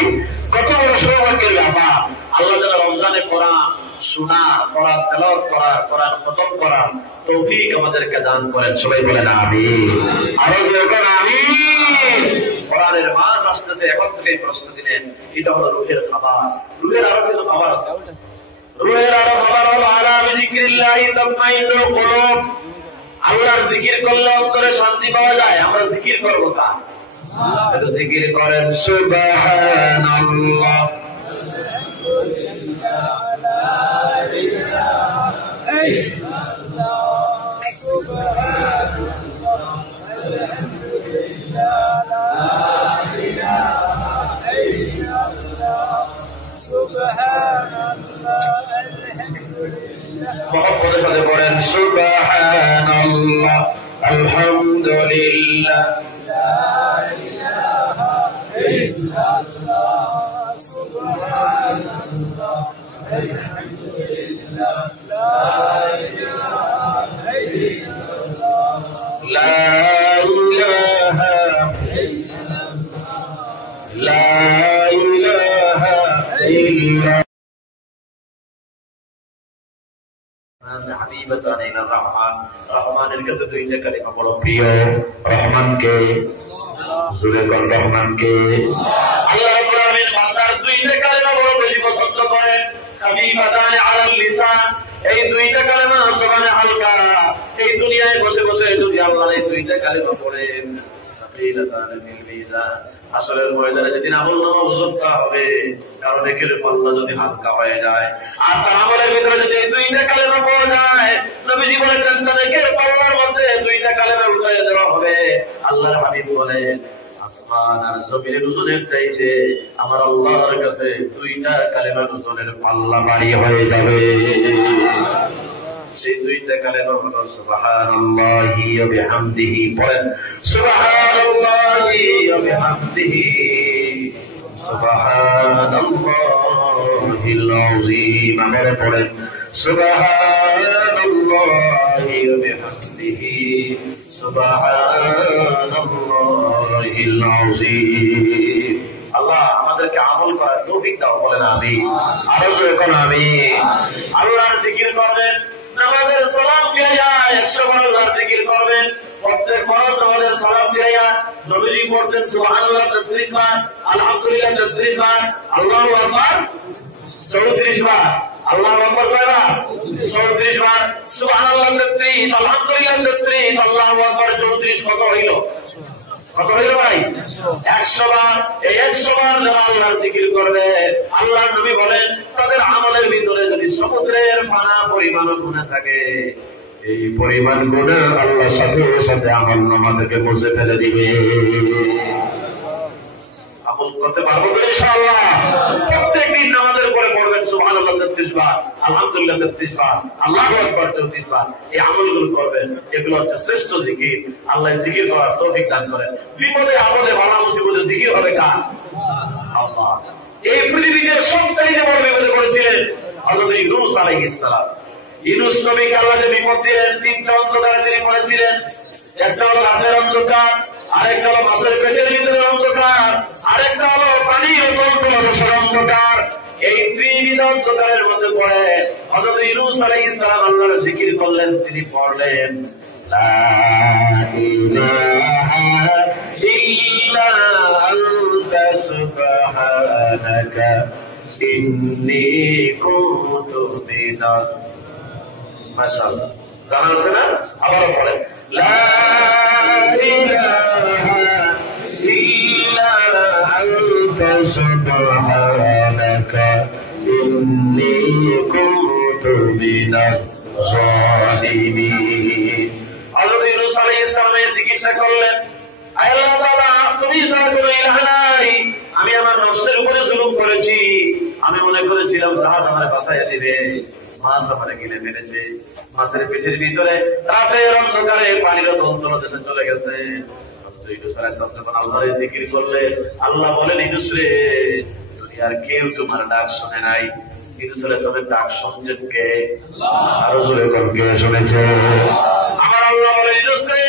কত বড় সৌভাগ্যের ব্যাপার। আল্লাহ তাআলা রমজানে কোরআন শোনা, কোরআন তেলাওয়াত করা, কোরআন খতম করা তৌফিক আমাদেরকে দান করেন। সবাই বলেন আমিন, আরো জোরে বলেন আমিন। কোরআনের মাস আসতেছে, এখন থেকেই প্রস্তুতি নেন। এটা হলো রুহের খাবার। রুহের আরো কিছু খাবার আছে। রুহের আরো খাবার হলো আলা বিযিকরিল্লাহি তাতমাইন্নুল কুলুব। আল্লাহর জিকির করলে অন্তরে শান্তি পাওয়া যায়। আমরা জিকির করবো কার? জিকির করেন সুবহানাল্লাহ, মোহাম্মদের সাথে পড়েন সুবহানাল্লাহ, আলহামদুলিল্লাহ, লা ইলাহা ইল্লাল্লাহ, সুবহানাল্লাহ, আলহামদুলিল্লাহ, লা ইলাহা ইল্লাল্লাহ, লা ইলাহা ইল্লাল্লাহ, লা ইলাহা ইল্লাল্লাহ। রহমানের কাছে দুইটা কালিমা বড় প্রিয়। রহমানকে জোরে কর, রহমানকে। আল্লাহ রাব্বুল আলামিন বান্দার দুইটা কালিমা বড় বেশি পছন্দ করেন। খাফীফাতান আলাল লিসান, এই দুইটা কালিমা সমানে হালকা। এই দুনিয়ায় বসে বসে যদি আল্লাহর এই দুইটা কালিমা পড়েন, সাফীনাতান মিল মিজান, আসলের ময়দানে যেদিন আমলনামা ওজন করা হবে, কারণ একের পাল্লা যদি হালকা হয়ে যায়, আর তার আমলের ভিতরে যদি এই দুইটা কালেমা পাওয়া যায়, নবীজি বলেছেন তার একের পাল্লার মধ্যে দুইটা কালেমা উঠায়ে দেওয়া হবে। আল্লাহর হাবিব বলেন আসমান আর জমিনের ওজনের চাইতে আমার আল্লাহর কাছে দুইটা কালেমার ওজনের পাল্লা ভারী হয়ে যাবে। সেই দুইটা কালেমা হলো সুবহানাল্লাহি ওয়া বিহামদিহি। পড়েন সুবহানাল্লাহি ওয়া বিহামদিহি, সুবহানাল্লাহিল আযীম। আমরা পড়েন সুবহানাল্লাহি ওয়া বিহামদিহি, সুবহানাল্লাহিল আযীম। আল্লাহ আমাদেরকে আমল করার তৌফিক দাও, বলেন আমিন, আরো জোরে বলেন আমিন। আল্লাহর জিকির করবেন, নামাজের সালাম ফিরাইয়া 100 বার আল্লাহর জিকির করবেন। প্রত্যেক ফরজ নামাজের সালাম ফিরাইয়া নবীজি পড়তেন সুবহানাল্লাহ 33 বার, আলহামদুলিল্লাহ 33 বার, আল্লাহু আকবার 34 বার। আল্লাহু আকবার কয়বার? 34 বার। সুবহানাল্লাহ 33, আলহামদুলিল্লাহ 33, আল্লাহু আকবার 34, কত হইল? কত হইল ভাই? 100 বার। এই 100 বার যারা আল্লাহর জিকির করবে, আল্লাহর নবী বলেন তাদের আমলের ভিতরে যদি সমুদ্রের ফানা পরিমাণ গুনাহ থাকে, এই পরিমাণ গুনাহ আল্লাহ সাথে সাথে আমলনামা থেকে মুছে ফেলে দিবে। আমল করতে পারবো তো ইনশাআল্লাহ? প্রত্যেকদিন নামাজের পরে পড়বেন সুবহানাল্লাহ 33 বার, আলহামদুলিল্লাহ 33 বার, আল্লাহু আকবার 34 বার। এই আমলগুলো করবেন, এগুলো হচ্ছে শ্রেষ্ঠ জিকির। আল্লাহ জিকির করার তৌফিক দান করেন। বিপদে আপদে বালা মুসিবতে জিকির হবে কার? আল্লাহ। এই পৃথিবীতে সবচাইতে বড় বিপদে পড়েছিলেন হযরত ইউনূস আলাইহিস সালাম। ইউনূস নবীকে আল্লাহ যে বিপদ দিলেন, তিনটা অন্ধকারে তিনি পড়েছিলেন। একটা হলো রাতের অন্ধকার, আরেকটা হলো মাছের পেটের ভিতরে অন্ধকার, আরেকটা হলো পানির তলতলদেশের অন্ধকার। এই ত্রিবিধ অন্ধকারের মধ্যে পড়ে হযরত ইউনূস আলাইহিস সালাম আল্লাহর জিকির করলেন। তিনি পড়লেন লা ইলাহা ইল্লা আনতা সুবহানাকা ইন্নী কুনতু মিনাজ। মাশাআল্লাহ, জানা আছে না? আবারও পড়েন লা ইলাহা ইল্লা আনতা সুবহানাকা ইন্নী কুনতু মিনাজ জালিমিন। হযরত ইউনূস আলাইহিস সালামের জিকিরটা করলেন, আয় আল্লাহ তাআলা, তুমি ছাড়া কোনো ইলাহ নাই। আমি আমার নফসের উপরে জুলুম করেছি। আমি মনে করেছিলাম জাহাজ আমারে বাঁচাইয়া দিবে, মাছ আমারে গিলে মেরেছে। মাছের পেটের ভিতরে রাতের অন্ধকারে পানির তলদেশে চলে গেছে। আল্লাহর জিকির করলে আল্লাহ বলেন ইউনূস রে, দুনিয়ার কেউ তোমার ডাক শোনে নাই, ইউনূস আলাইহিস ডাক শুনছেন কে? আরো জোরে কোন কে শুনেছে? আমার আল্লাহ বলেন ইউনূস রে,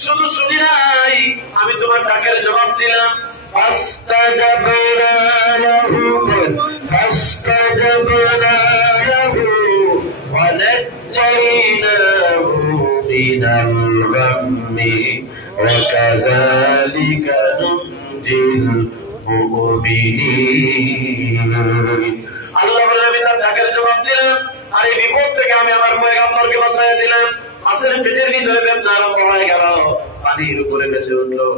শুধু শুনি নাই, আমি তোমার ডাকের জবাব দিলাম। فاستجبنا له ونجيناه من الغم وكذلك ننجي المؤمنين। আল্লাহ বলে আমি তার ডাকের জবাব দিলাম, আর এই বিপদ থেকে আমি আমার পয়গম্বরকে বাঁচিয়ে দিলাম। মাছের পেটের ভিতরে ব্যবসা আরম্ভ হয়ে গেল, পানির উপরে ভেসে উঠলো,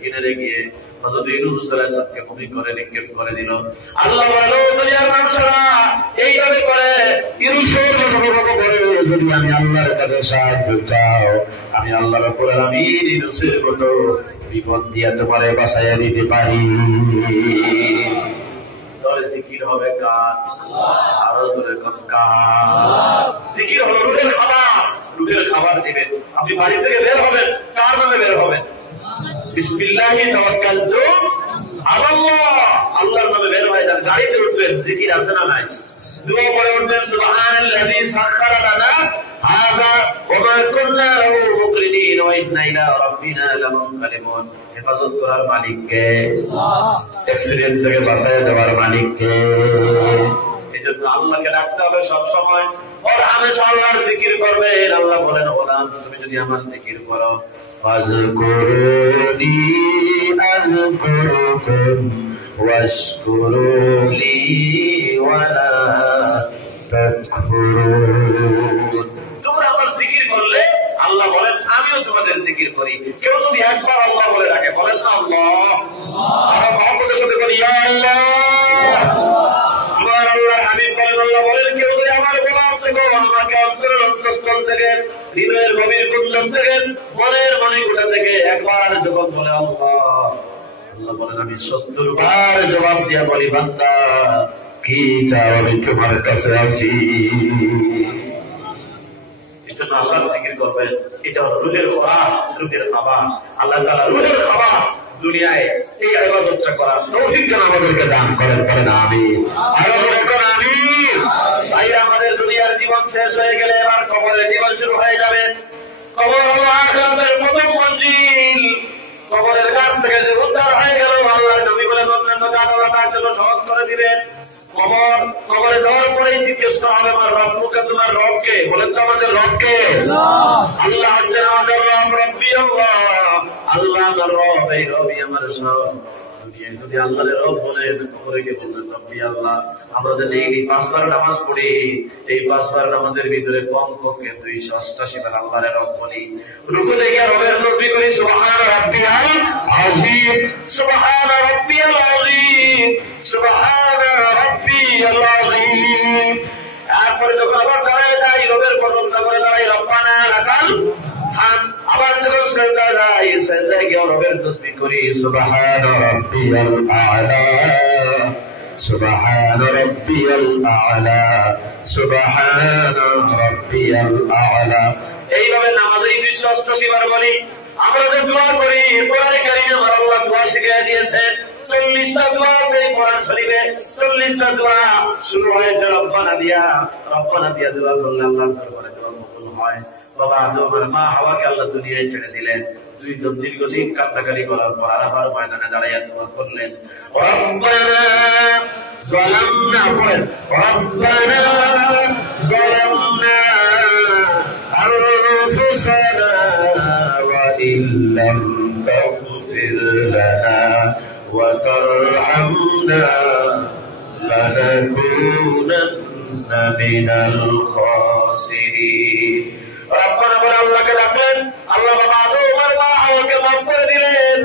কিনারে গিয়ে হযরত ইউনূস আলাইহিস সালামকে মুক্তি করে নিক্ষেপ করে দিল। আল্লাহ বলল দুনিয়ার মানুষরা এইভাবে করে ইউনূসের মতো করে, যদি আমি আল্লাহর কাছে সাহায্য চাও, আমি আল্লাহ রাব্বুল আলামিন ইউনূসের মতো বিপদ দিয়া তোমারে বাঁচাইয়া দিতে পারি। জিকির হবে কার? আরো জোরে কার? জিকির হলো রুহের খাবার। রুহের খাবার দিবেন। আপনি বাড়ি থেকে বের হবেন, কার নামে বের হবেন? বিসমিল্লাহি তাওয়াক্কালতু আলাল্লাহ, আল্লাহর নামে বের হয়ে যান। গাড়িতে উঠবেন, জিকির আছে না নাই? দুয়া পড়ে উঠবেন, সুবহানাল্লাযী সাখখারা লানা হাযা ওয়া মা কুন্না লাহু মুকরিনিন ওয়া ইন্না ইলা রাব্বিনা লামুনকালিবুন। হেফাজত করার মালিক কে? অ্যাক্সিডেন্ট থেকে বাঁচায় দেওয়ার মালিক কে? এজন্য আল্লাহকে ডাকতে হবে সব সময়, আর হামেশা আল্লাহর জিকির করবেন। আল্লাহ বলেন, গোলাম তুমি যদি আমার জিকির করো, ফাযকুরুনি আযকুরুকুম ওয়াশকুরুলি ওয়ালা তাকফুরুন। তোমরা আমার জিকির করলে আল্লাহ বলেন আমিও তোমাদের জিকির করি। কেউ যদি একবার আল্লাহ বলে রাখে, বলেন না আল্লাহ, আর মহব্বতের সাথে বলি ইয়া আল্লাহ। আমার আল্লাহ হাবিব বলেন, আল্লাহ বলেন কেউ যদি আমার গোলাম থেকে, আমাকে অন্তরের অন্তঃস্থল থেকে, হৃদয়ের গভীর কুঞ্জন থেকে, মনের মণিকোঠা থেকে একবার যখন বলে আল্লাহ, আল্লাহ বলেন আমি ৭০ বার জবাব দিয়া বলি, বান্দা কি চাও আমি তোমার কাছে আসি। আল্লাহর জিকির করবেন, এটা রুহের খোরাক, রুহের খাবার। আল্লাহ তাআলা রুহের খাবার দুনিয়ায় এই ইবাদতটা করার তৌফিক যেন আমাদেরকে দান করেন, করেন আমিন। আরো বলে করেন আমিন। তাই আমাদের দুনিয়ার জীবন শেষ হয়ে গেলে এবার কবরের জীবন শুরু হয়ে যাবে। কবর হলো আখিরাতের প্রথম মঞ্জিল। কবরের ঘাট থেকে যে উদ্ধার হয়ে গেল, আল্লাহর নবী বলেন অন্যান্য কাজ আল্লাহ তার জন্য সহজ করে দিবেন। কবরে যাওয়ার পরেই জিজ্ঞেস করা হবে আমার রব্বুকে, তোমার রবকে? বলেন তো আমাদের রবকে? আল্লাহ হচ্ছেন আমাদের রব, রব্বি আল্লাহ। আল্লাহ আমার রব, এই রবই আমার সব। যদি আল্লাহর রব বলেন, কবরে গিয়ে বলবেন রব্বি আল্লাহ। আমরা যদি এই ৫ বার নামাজ পড়ি, এই ৫ বার নামাজের ভিতরে কমপক্ষে ২৮৮ বার আল্লাহর রব বলি। রুকুতে গিয়ে রবের তাসবিহ করি, সুবহান রাব্বিয়াল আযীম, সুবহান রাব্বিয়াল আযীম, সুবহান রাব্বিয়াল আযীম। তারপরে যখন আবার দাঁড়িয়ে যাই, রবের প্রশংসা করে দাঁড়াই, রব্বানা লাকাল হামদ। আবার যখন সেজদা যাই, সেজদায় গিয়ে রবের তাসবিহ করি, সুবহান রাব্বিয়াল আ'লা, সুবহান রাব্বিয়াল আ'লা, সুবহান রাব্বিয়াল আ'লা। এইভাবে নামাজে ২৮৮ বার বলি। আমরা যে দোয়া করি, কোরআনে কারিমে আমার আল্লাহ দোয়া শিখিয়ে দিয়েছেন। ৪০টা দোয়া আছে কোরআন শরীফে। ৪০টা দোয়া শুরু হয়েছে রব্বানা দিয়া। রব্বানা দিয়া দোয়া করলে আল্লাহর দরবারে দোয়া কবুল হয়। বাবা আদমের মা হাওয়াকে আল্লাহ দুনিয়ায় ছেড়ে দিলেন। দীর্ঘদিন কান্নাকাটি করার পর আবার ময়দানে দাঁড়াইয়া দোয়া করলেন, রব্বানা যালামনা, রব্বানা যালামনা আনফুসানা ওয়া ইল্লাম তাগফির লানা ওয়া তারহামনা লানাকুনান্না মিনাল খাসিরিন। রব্বানা বলে আল্লাহকে ডাকলেন। আল্লাহ বাবা আদমের মা হাওয়াকে মাফ করে দিলেন।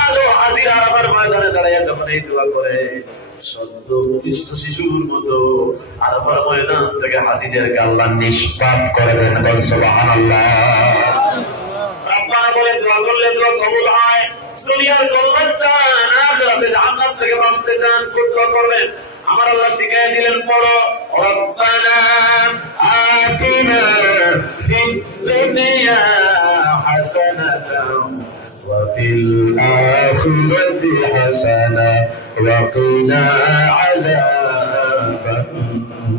আজও হাজির আবার ময়দানে দাঁড়াইয়া যখন এই দোয়া করে, সদ্য প্রতিষ্ঠ শিশুর মতো আরবার ময়দান থেকে হাজিদেরকে আল্লাহ নিষ্পাপ করে দেন। সুবহানাল্লাহ। রব্বানা বলে দোয়া করলে দোয়া কবুল হয়। দুনিয়ার কল্যাণ চান, আখিরাতে জান্নাত থেকে বাঁচতে চান, দোয়া করবেন। আমার আল্লাহ শিখিয়ে দিলেন, পড়ো রব্বানা আতিনা ফিদ দুনিয়া হাসানাতান ওয়া ফিল আখিরাতি হাসানা ওয়া কিনা আযাবান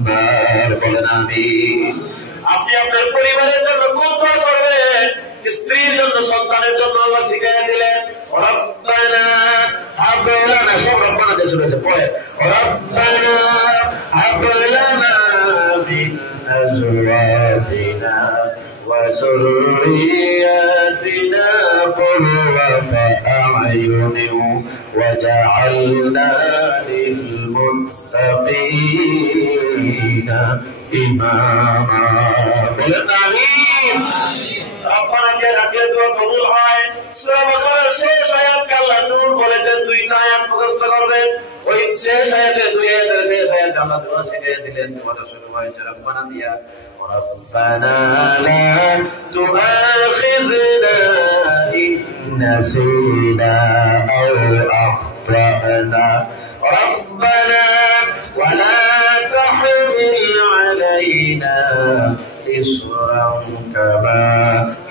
নার। বলেন আমিন। আপনি আপনার পরিবারের জন্য খুব দোয়া করবেন, স্ত্রীর জন্য, বানানোর জন্য আল্লাহ শিখিয়ে দিলেন রব্বানা হাব লানা, সব রব্বানা দিয়ে শুরু হয়েছে, পড়ে রব্বানা হাব লানা মিন আজওয়াজিনা ওয়া যুররিয়াতিনা কুররাতা আ'য়ুনিন ওয়াজআলনা লিল মুত্তাকিনা ইমামা। বলেন আমিন। আপনারা যে রাখলে দোয়া কবুল হয়। সূরা বাকারার শেষ আয়াতকে আল্লাহ নূর বলেছেন, দুইটা আয়াত মুখস্থ করবেন। ওই শেষ আয়াতে, দুই আয়াতের শেষ আয়াতে আল্লাহ দোয়া শিখিয়ে দিলেন। দোয়াটা শুরু হয়েছে রব্বানা দিয়া, রব্বানা লা তুআখিযনা ইন নাসিনা আও আখতানা রব্বানা ওয়া লা তাহমিল আলাইনা إصرا كما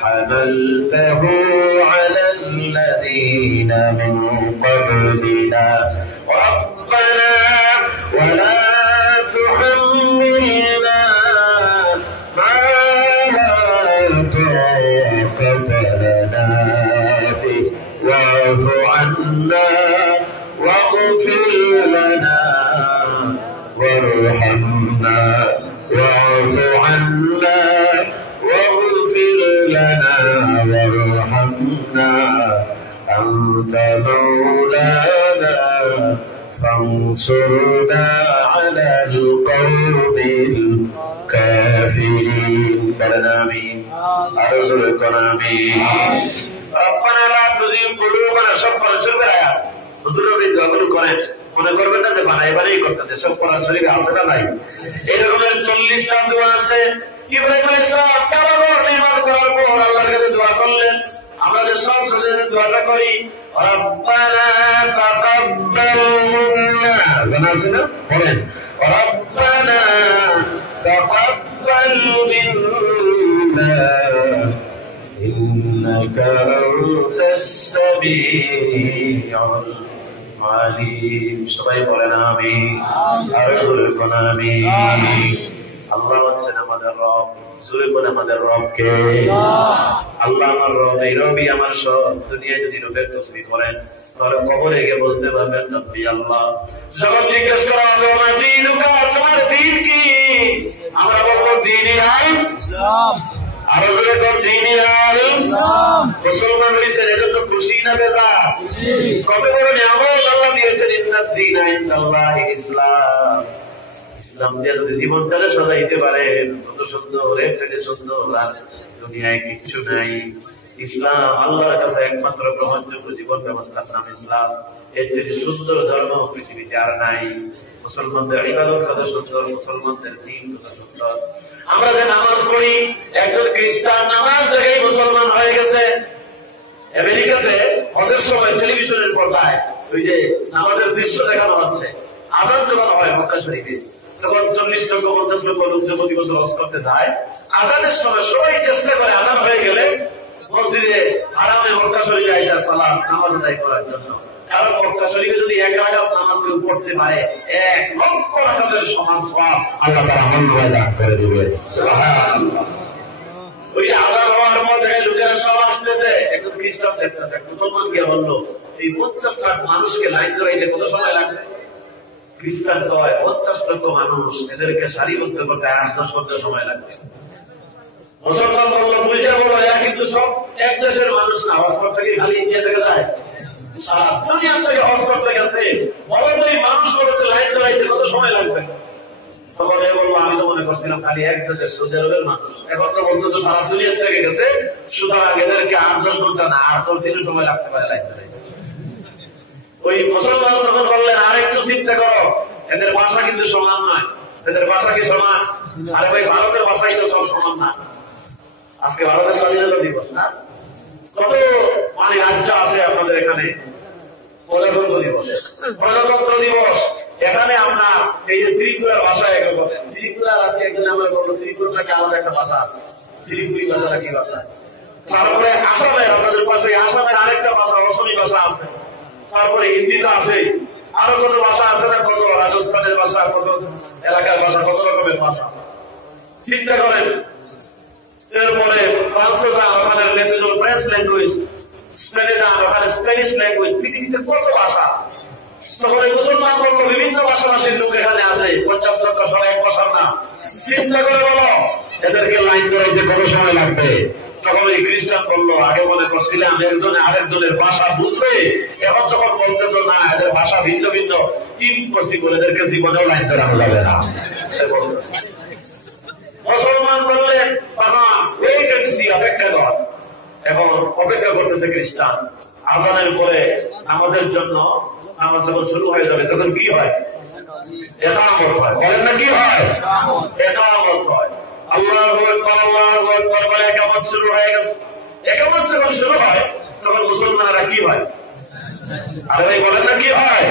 حملته على الذين من قبلنا ربنا ولا تحملنا ما لا طاقة لنا به واعف عنا واغفر لنا وارحمنا واعف عنا واغفر لنا وارحمنا أنت مولانا فانصرنا على القوم الكافرين. قلنا آمين. أرزقنا آمين. ربنا لا تزغ قلوبنا شكرا شكرا হুজুরের এই দোয়াগুলো করেন, মনে করবেন না যে বানাই বানাই করতেছে, সব কোরআন শরীফে আছে না নাই? এরকমের 40টা দোয়া আছে। ইব্রাহিম আলাইহিস সালাম কাবার নির্মাণ করার পর আল্লাহর কাছে দোয়া করলেন। আমরা যে সব সাথে দোয়াটা করি, রব্বানা তাকাব্বাল মিন্না, জানা আছে না? বলেন রব্বানা তাকাব্বাল মিন্না ইন্নাকা আনতাস সামিউল আলিম। সবাই বলেন আমিন। আরজুলকুনা আমিন। আল্লাহ হচ্ছেন আমাদের রব। জোরে বলে আমাদের রবকে। আল্লাহ আমার রব, এই রবই আমার সব। দুনিয়ায় যদি রবের তসবিহ করেন তাহলে কবরে গিয়ে বলতে পারবেন রব্বি আল্লাহ। যখন জিজ্ঞেস করা হবে আমার দিন, তোমার দিন কি? আমরা বলবো দিনই আল ইসলাম। আরো জোরে কর দিনই আল ইসলাম। মুসলমান হয়েছে এটা তো খুশি না বেজার? কত বড় নিয়ামত আল্লাহ দিয়েছেন। ইন্নাদ দীনা ইনদাল্লাহি ইসলাম। ইসলাম দিয়ে যদি জীবনটাকে সাজাইতে পারেন কত সুন্দর, এর থেকে সুন্দর আর দুনিয়ায় কিচ্ছু নাই। ইসলাম আল্লাহর কাছে একমাত্র গ্রহণযোগ্য জীবন ব্যবস্থার নাম ইসলাম। এর থেকে সুন্দর ধর্ম পৃথিবীতে আর নাই। মুসলমানদের ইবাদত কত সুন্দর, মুসলমানদের দ্বীন কত সুন্দর। আমরা যে নামাজ পড়ি, একজন খ্রিস্টান নামাজ দেখেই মুসলমান হয়ে গেছে। আমেরিকাতে হজের সময় টেলিভিশনের পর্দায় ওই যে নামাজের দৃশ্য দেখানো হচ্ছে, আযান যখন হয় মক্কা শরীফে, তখন 40 লক্ষ 50 লক্ষ লোক যে প্রতি বছর হজ করতে যায়, আযানের সময় সবাই চেষ্টা করে আযান হয়ে গেলে মসজিদে হারামে মক্কা শরীফে আইসা সালাত নামাজ আদায় করার জন্য। কারণ মক্কা শরীফে যদি 1 রাকাত নামাজ কেউ পড়তে পারে 1 লক্ষ রাকাতের সমান সওয়াব আল্লাহ তাআলা আমল দান করে দিবে। সুবহানাল্লাহ। ওই আযান হওয়ার পর থেকে লোকেরা সব আসতেছে, একজন খ্রিস্টান দেখতেছে, মুসলমান গিয়ে বললো এই 50 লাখ মানুষকে লাইন ধরাইতে কত সময় লাগবে? খ্রিস্টান কয় 50 লক্ষ মানুষ, এদেরকে সারিবদ্ধ করতে 8-10 বছর সময় লাগবে। মুসলমান বললো বুঝে বললো এরা কিন্তু সব এক দেশের মানুষ না, হজ করতে গিয়ে খালি ইন্ডিয়া থেকে যায়, সারা দুনিয়া থেকে হজ করতে গেছে। বলো এই মানুষগুলোতে লাইন ধরাইতে কত সময় লাগবে? সবাই বলবো আমি তো মনে করছিলাম খালি এক দেশের সৌদি আরবের মানুষ, এখন তো বলতো তো সারা দুনিয়া থেকে গেছে, সুতরাং এদেরকে 8-10 ঘন্টা না 8-10 দিন সময় লাগতে পারে লাইন ধরাইতে। ওই মুসলমান তখন বললেন আর একটু চিন্তা করো, এদের ভাষা কিন্তু সমান নয়। এদের ভাষা কি সমান? আরে ভাই ভারতের ভাষাই তো সব সমান না। আজকে ভারতের স্বাধীনতা দিবস না, কত মানে রাজ্য আছে আপনাদের এখানে। প্রজাতন্ত্র দিবস, প্রজাতন্ত্র দিবস এখানে আপনার এই যে ত্রিপুরার ভাষা একে বলেন, ত্রিপুরার আছে একজনে আমরা বলবো ত্রিপুরাকে আলাদা একটা ভাষা আছে, ত্রিপুরী ভাষাটা কি ভাষা? তারপরে আসামে আপনাদের পাশে আসামের আরেকটা ভাষা অসমী ভাষা আছে, তারপরে হিন্দিটা আছে, আরো কত ভাষা আছে না, কত রাজস্থানের ভাষা, কত এলাকার ভাষা, কত রকমের ভাষা চিন্তা করেন। এরপরে ফ্রান্সটা আমাদের language press language, English language, পৃথিবীতে কত ভাষা। তখন মুসলমান বলবো বিভিন্ন ভাষাভাষীর লোক এখানে আছে, 50 লক্ষ সবাই বসার না। চিন্তা করে বলো এদেরকে লাইন করাইতে কত সময় লাগবে? তখন ওই খ্রিস্টান বললো, আগে মনে করছিলাম একজনে আরেকজনের ভাষা বুঝবে, এখন যখন বলতেছো না এদের ভাষা ভিন্ন ভিন্ন, ইম্পসিবল, এদেরকে জীবনেও লাইন করানো যাবে না। মুসলমান বললে অপেক্ষা কর। এখন অপেক্ষা করতেছে খ্রিস্টান। আজানের পরে আমাদের জন্য নামাজ যখন শুরু হয়ে যাবে তখন কি হয়? ইকামত হয়। বলেন না কি হয়? ইকামত হয়। আল্লাহু আকবার, আল্লাহু আকবার বলে ইকামত শুরু হয়ে গেছে। ইকামত যখন শুরু হয় তখন মুসলমানরা কি হয়? আরে ভাই বলেন না কি হয়?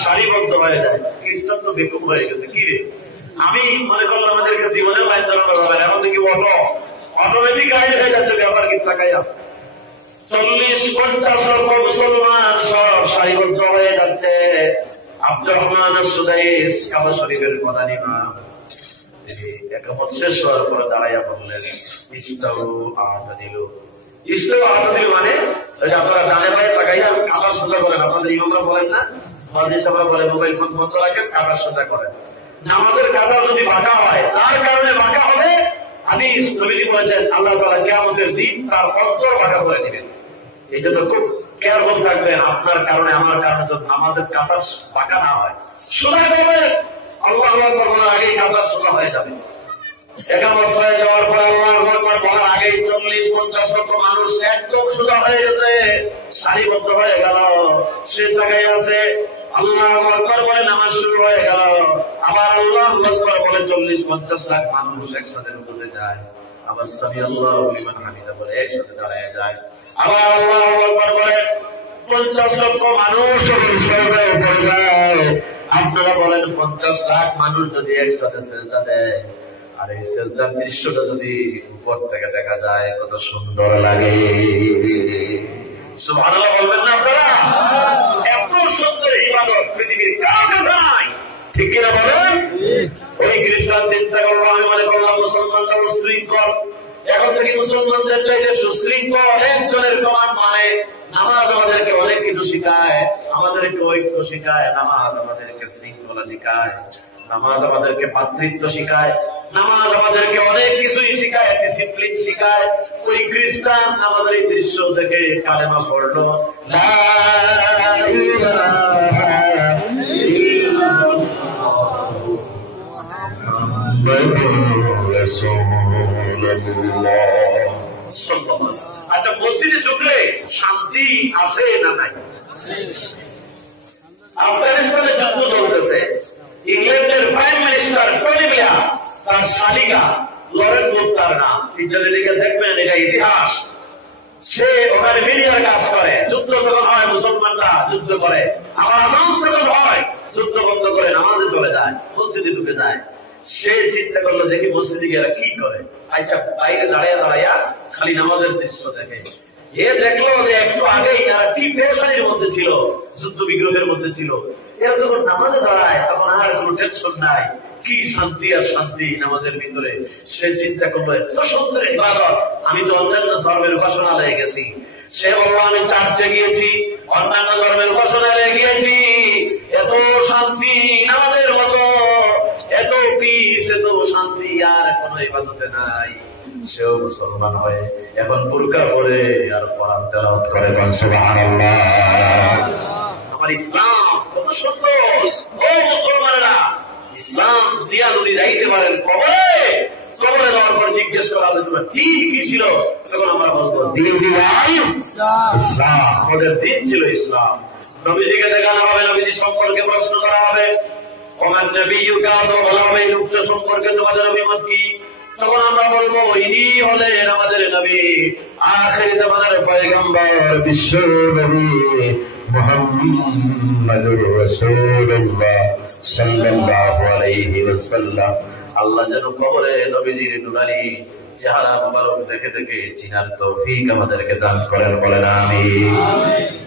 সারিবদ্ধ হয়ে যায়। খ্রিস্টান তো বেকুব হয়ে গেছে। কি রে, আমি মনে করলাম আমাদেরকে জীবনেও লাইন চালানো হবে, এখন দেখি অটোমেটিক লাইন হয়ে যাচ্ছে, ব্যাপার কি টাকাই আছে। 40-50 লক্ষ মুসলমান সব সারিবদ্ধ হয়ে যাচ্ছে। আব্দুর রহমান সুদাইস কাবা শরীফের প্রধান ইমাম, তিনি একামত শেষ হওয়ার পরে দাঁড়াইয়া বললেন, ইস্তাউ আতাদিলু। ইস্তাউ আতাদিলু মানে আপনারা ডানে বাঁয়ে তাকাইয়া কাবা সোজা করেন। আপনাদের ইমামরা বলেন না, হাদিস সাহেবরা বলে মোবাইল ফোন বন্ধ রাখেন, কাবা সোজা করেন। নামাজের কাঁটা যদি বাঁকা হয়, তার কারণে বাঁকা হবে। হাদিস নবীজি বলেছেন আল্লাহ তাআলা কিয়ামতের দিন তার অন্তর বাঁকা করে দিবেন। এই জন্য খুব কেয়ারফুল থাকবেন, আপনার কারণে আমার কারণে যদি নামাজের কাঁটা বাঁকা না হয়, সোজা করবেন। আল্লাহু আকবার বলার আগেই কাঁটা সোজা হয়ে যাবে। একামত হয়ে যাওয়ার পর আল্লাহু আকবার বলার আগেই 40-50 লক্ষ মানুষ একদম সোজা হয়ে গেছে, সারিবদ্ধ হয়ে গেল। সে জায়গায় আছে, আল্লাহু আকবার বলে নামাজ শুরু হয়ে গেল। আবার আল্লাহু আকবার বলে 40-50 লাখ মানুষ একসাথে চলে যায়। আবার সামি আল্লাহু লিমান হামিদা বলে একসাথে দাঁড়িয়ে যায়। আবার আল্লাহু আকবার বলে 50 লক্ষ মানুষ সিজদায় পড়ে যায়। আপনারা বলেন 50 লাখ মানুষ যদি একসাথে সিজদা দেয়, আর এই সিজদার দৃশ্যটা যদি উপর থেকে দেখা যায় কত সুন্দর লাগে। সুবহানাল্লাহ বলবেন না আপনারা? এত সুন্দর ইবাদত পৃথিবীর কাছে নাই, ঠিক কিনা বলেন? ওই খ্রিস্টান চিন্তা করলো, আমি মনে করলাম মুসলমানরা উশৃঙ্খল, এখন থেকে মুসলমানদের চাইতে সুশৃঙ্খল। একজনের কমান্ড মানে নামাজ আমাদেরকে অনেক কিছু শিখায়, আমাদেরকে ঐক্য শিখায়, নামাজ আমাদেরকে শৃঙ্খলা শিখায়, নামাজ আমাদেরকে মাতৃত্ব শিখায়, নামাজ আমাদেরকে অনেক কিছুই শিখায়, ডিসিপ্লিন শিখায়। ওই খ্রিস্টান আমাদের এই দৃশ্য দেখে কালেমা পড়লো, লা ইলাহা ইল্লাল্লাহ মুহাম্মাদুর রাসূলুল্লাহ। আচ্ছা, মসজিদে ঢুকলে শান্তি আছে না নাই? আফগানিস্তানে যুদ্ধ চলতেছে, ইংল্যান্ডের প্রাইম মিনিস্টার টনি ব্লেয়ার তার শালিকা লরেন বুথ তার নাম, ইন্টারনেটে দেখবেন, এটা ইতিহাস। সে ওখানে মিডিয়ার কাজ করে। যুদ্ধ যখন হয় মুসলমানরা যুদ্ধ করে, আবার নামাজ যখন হয় যুদ্ধ বন্ধ করে নামাজে চলে যায়, মসজিদে ঢুকে যায়। সে চিন্তা করলো দেখি মসজিদে গিয়ে কি করে, আইসা বাইরে দাঁড়িয়ে দাঁড়াইয়া খালি নামাজের দৃশ্য দেখে। এ দেখলো যে একটু আগেই আর কি টেনশনের মধ্যে ছিল, যুদ্ধ বিগ্রহের মধ্যে ছিল। এর যখন নামাজে দাঁড়ায় তখন আর কোনো টেনশন নাই, কি শান্তি আর শান্তি নামাজের ভিতরে। সে চিন্তা করলো এত সুন্দর ইবাদত, আমি তো অন্যান্য ধর্মের উপাসনালয়ে গেছি। সে বললো আমি চার্চে গিয়েছি, অন্যান্য ধর্মের উপাসনালয়ে গিয়েছি, এত শান্তি নামাজের মতো, এত পিস, এত শান্তি আর কোন ইবাদতে নাই। সেও মুসলমান হয়ে এখন বুরকা পরে আর কোরআন তেলাওয়াত করে, সুবহানাল্লাহ। আমার ইসলাম কত সুন্দর। ও মুসলমানেরা, ইসলাম দিয়া যদি যাইতে পারেন কবরে, কবরে যাওয়ার পর জিজ্ঞেস করা হবে তোমার দিন কি ছিল, তখন আমরা বলবো দিন ইসলাম। আমাদের দিন ছিল ইসলাম। নবীজিকে দেখানো হবে, নবীজি সম্পর্কে প্রশ্ন করা হবে, আমার নবীকে বলা হবে লোকটা সম্পর্কে তোমাদের অভিমত কি, তখন আমরা বলবো ইনি হলেন আমাদের নবী, আখির জামানার পয়গম্বর, বিশ্ব নবী মুহাম্মাদুর রাসূলুল্লাহ সাল্লাল্লাহু আলাইহি ওয়াসাল্লাম। আল্লাহ যেন কবরে নবীজির নুরানি চেহারা মুবারক দেখে দেখে চিনার তৌফিক আমাদেরকে দান করেন, বলেন আমিন।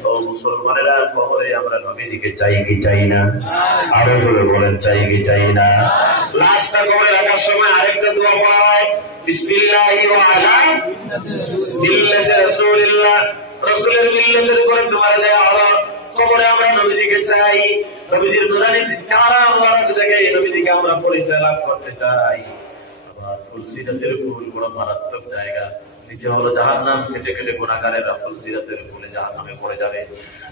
ও মুসলমানেরা, কবরে আমরা নবীজিকে চাই কি চাই না? আরো জোরে বলেন, চাই কি চাই না? লাশটা কবরে রাখার সময় আরেকটা দোয়া পড়া হয়, বিসমিল্লাহি ওয়া আলা মিল্লাতি রাসূলিল্লাহ। রাসূলের মিল্লাতের উপরে তোমার দেয়া হলো। কবরে আমরা নবীজিকে চাই, নবীজির প্রধানী চেহারা মুবারক দেখে নবীজিকে আমরা পরিচয় লাভ করতে চাই। আবার ফুলসিরাতের ফুল বড় মারাত্মক জায়গা, নিচে হলো জাহান্নাম, কেটে কেটে গুনাহগারেরা ফুলসিরাতের ফুলে জাহান্নামে পড়ে যাবে।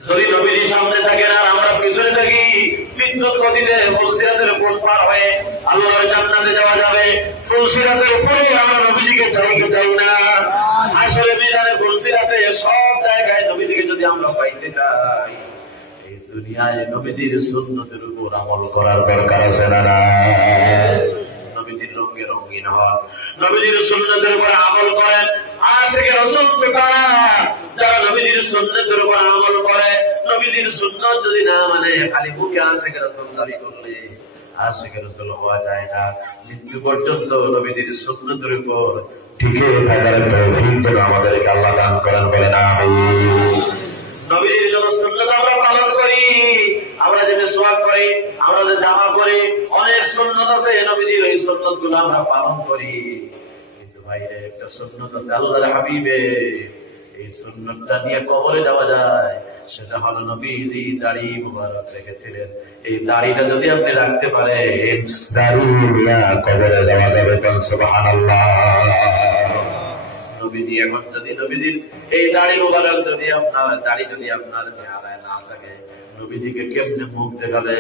যদি নবীজি সামনে থাকেন আর আমরা পিছনে থাকি, বিদ্যুৎ গতিতে ফুলসিরাতের ফুল পার হয়ে আল্লাহর জান্নাতে যাওয়া যাবে। ফুলসিরাতের উপরে আমরা নবীজিকে চাই না। আসলে মিজানে ফুলসিরাতে সব জায়গায় নবীজিকে যদি আমরা পাইতে চাই, এই দুনিয়ায় নবীজির সুন্নতের উপর আমল করার দরকার আছে না? নবীজির রঙে রঙিন হন, নবীজির সুন্নতের উপর আমল করেন। আশিকে রাসূল তো তারা যারা নবীজির সুন্নতের উপর আমল করে, নবীজির সুন্নত যদি না মানে খালি মুখে আশিকে রাসূল দাবি করলে আশিকে রাসূল হওয়া যায় না। মৃত্যু পর্যন্ত নবীজির সুন্নতের উপর টিকে থাকার তৌফিক যেন আমাদেরকে আল্লাহ দান করেন, বলেন আমিন। নবীজির যত সুন্নত আমরা পালন করি, আমরা যে মিসওয়াক করি, আমরা যে জামা করি, অনেক সুন্নত আছে নবীজির, ওই সুন্নত গুলো আমরা পালন করি। কিন্তু ভাই একটা সুন্নত আছে আল্লাহর হাবিবের, এই সুন্নতটা নিয়ে কবরে যাওয়া যায়। সেটা হলো নবীজি দাড়ি মুবারক রেখেছিলেন। এই দাড়িটা যদি আপনি রাখতে পারেন, দাড়ি নিয়ে কবরে যাওয়া যাবে। সুবহানাল্লাহ। নবীজি এখন যদি নবীজির এই দাড়ি মুবারক যদি আপনার চেহারায় না থাকে, নবীজিকে কেমনে মুখ দেখাবে,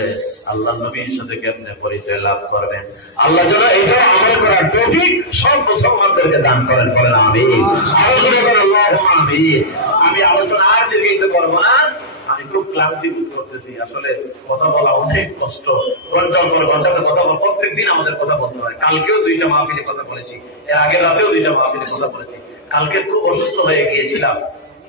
আল্লাহ নবীর সাথে কেমনে পরিচয় লাভ করবেন? আল্লাহ যেন এটা আমল করার তৌফিক সব মুসলমানদেরকে দান করেন, বলেন আমিন। আমি আলোচনা আর দীর্ঘায়িত করবো না, আমি খুব ক্লান্তি বোধ করতেছি। আসলে কথা বলা অনেক কষ্ট, ঘন্টার পর ঘন্টাতে কথা বলা, প্রত্যেক দিন আমাদের কথা বলতে হয়। কালকেও 2টা মাহফিলে কথা বলেছি, এর আগের রাতেও 2টা মাহফিলে কথা বলেছি। কালকে খুব অসুস্থ হয়ে গিয়েছিলাম,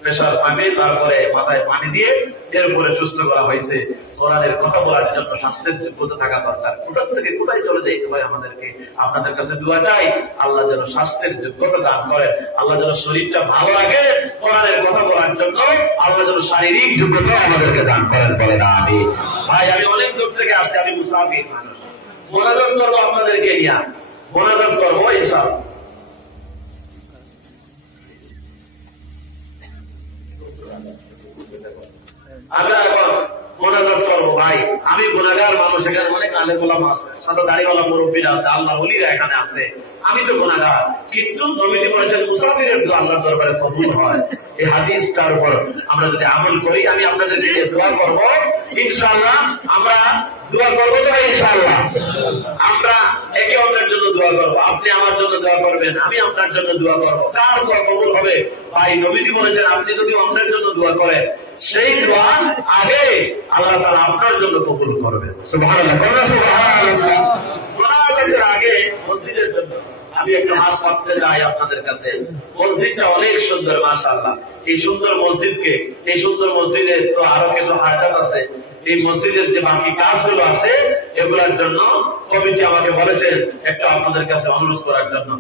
প্রেশার পানি, তারপরে মাথায় পানি দিয়ে এরপরে সুস্থ করা হয়েছে। কোরআনের কথা বলার জন্য স্বাস্থ্যের যোগ্যতা থাকা দরকার। কোথার থেকে কোথায় চলে যাইতে হয় আমাদেরকে? আপনাদের কাছে দোয়া চাই, আল্লাহ যেন স্বাস্থ্যের যোগ্যতা দান করেন, আল্লাহ যেন শরীরটা ভালো লাগে কোরআনের কথা বলার জন্য, আল্লাহ যেন শারীরিক যোগ্যতা আমাদেরকে দান করেন, বলেন আমিন। ভাই আমি অনেক দূর থেকে আসছি, আমি মুসাফির মানুষ, মোনাজাত করবো আপনাদেরকে নিয়ে, মোনাজাত করবো ইনশাআল্লাহ। আমরা এখন মোনাজাত করবো। ভাই আমি গুনাহগার মানুষ, এখানে অনেক আলেম ওলামা আছে, সাদা দাড়িওয়ালা মুরব্বীরা আছে, আল্লাহ ওলিরা এখানে আছে, আমি তো গুনাহগার। কিন্তু নবীজি বলেছেন মুসাফিরের দোয়া আল্লাহর দরবারে কবুল হয়। এই হাদিসটার উপর আমরা যদি আমল করি, আমি আপনাদেরকে দোয়া করবো ইনশাআল্লাহ। আমরা দোয়া করবো তো ইনশাআল্লাহ, আমরা একে অন্যের জন্য দোয়া করবো। আপনি আমার জন্য দোয়া করবেন, আমি আপনার জন্য দোয়া করবো। কার দোয়া কবুল হবে? ভাই নবীজি বলেছেন আপনি যদি অন্যের জন্য দোয়া করেন, সেই দোয়া আগে আল্লাহ তাআলা আপনার জন্য কবুল করবেন। সুবহানাল্লাহ, সুবহানাল্লাহ। মোনাজাতের আগে মসজিদের জন্য আমি একটা হাত পাততে চাই আপনাদের কাছে। মসজিদটা অনেক সুন্দর, মাশাআল্লাহ। এই সুন্দর মসজিদকে, এই সুন্দর মসজিদের তো আরো কিছু হাজাত আছে। এই মসজিদের যে বাকি কাজগুলো আছে, এগুলোর জন্য কমিটি আমাকে বলেছেন একটা আপনাদের কাছে অনুরোধ করার জন্য।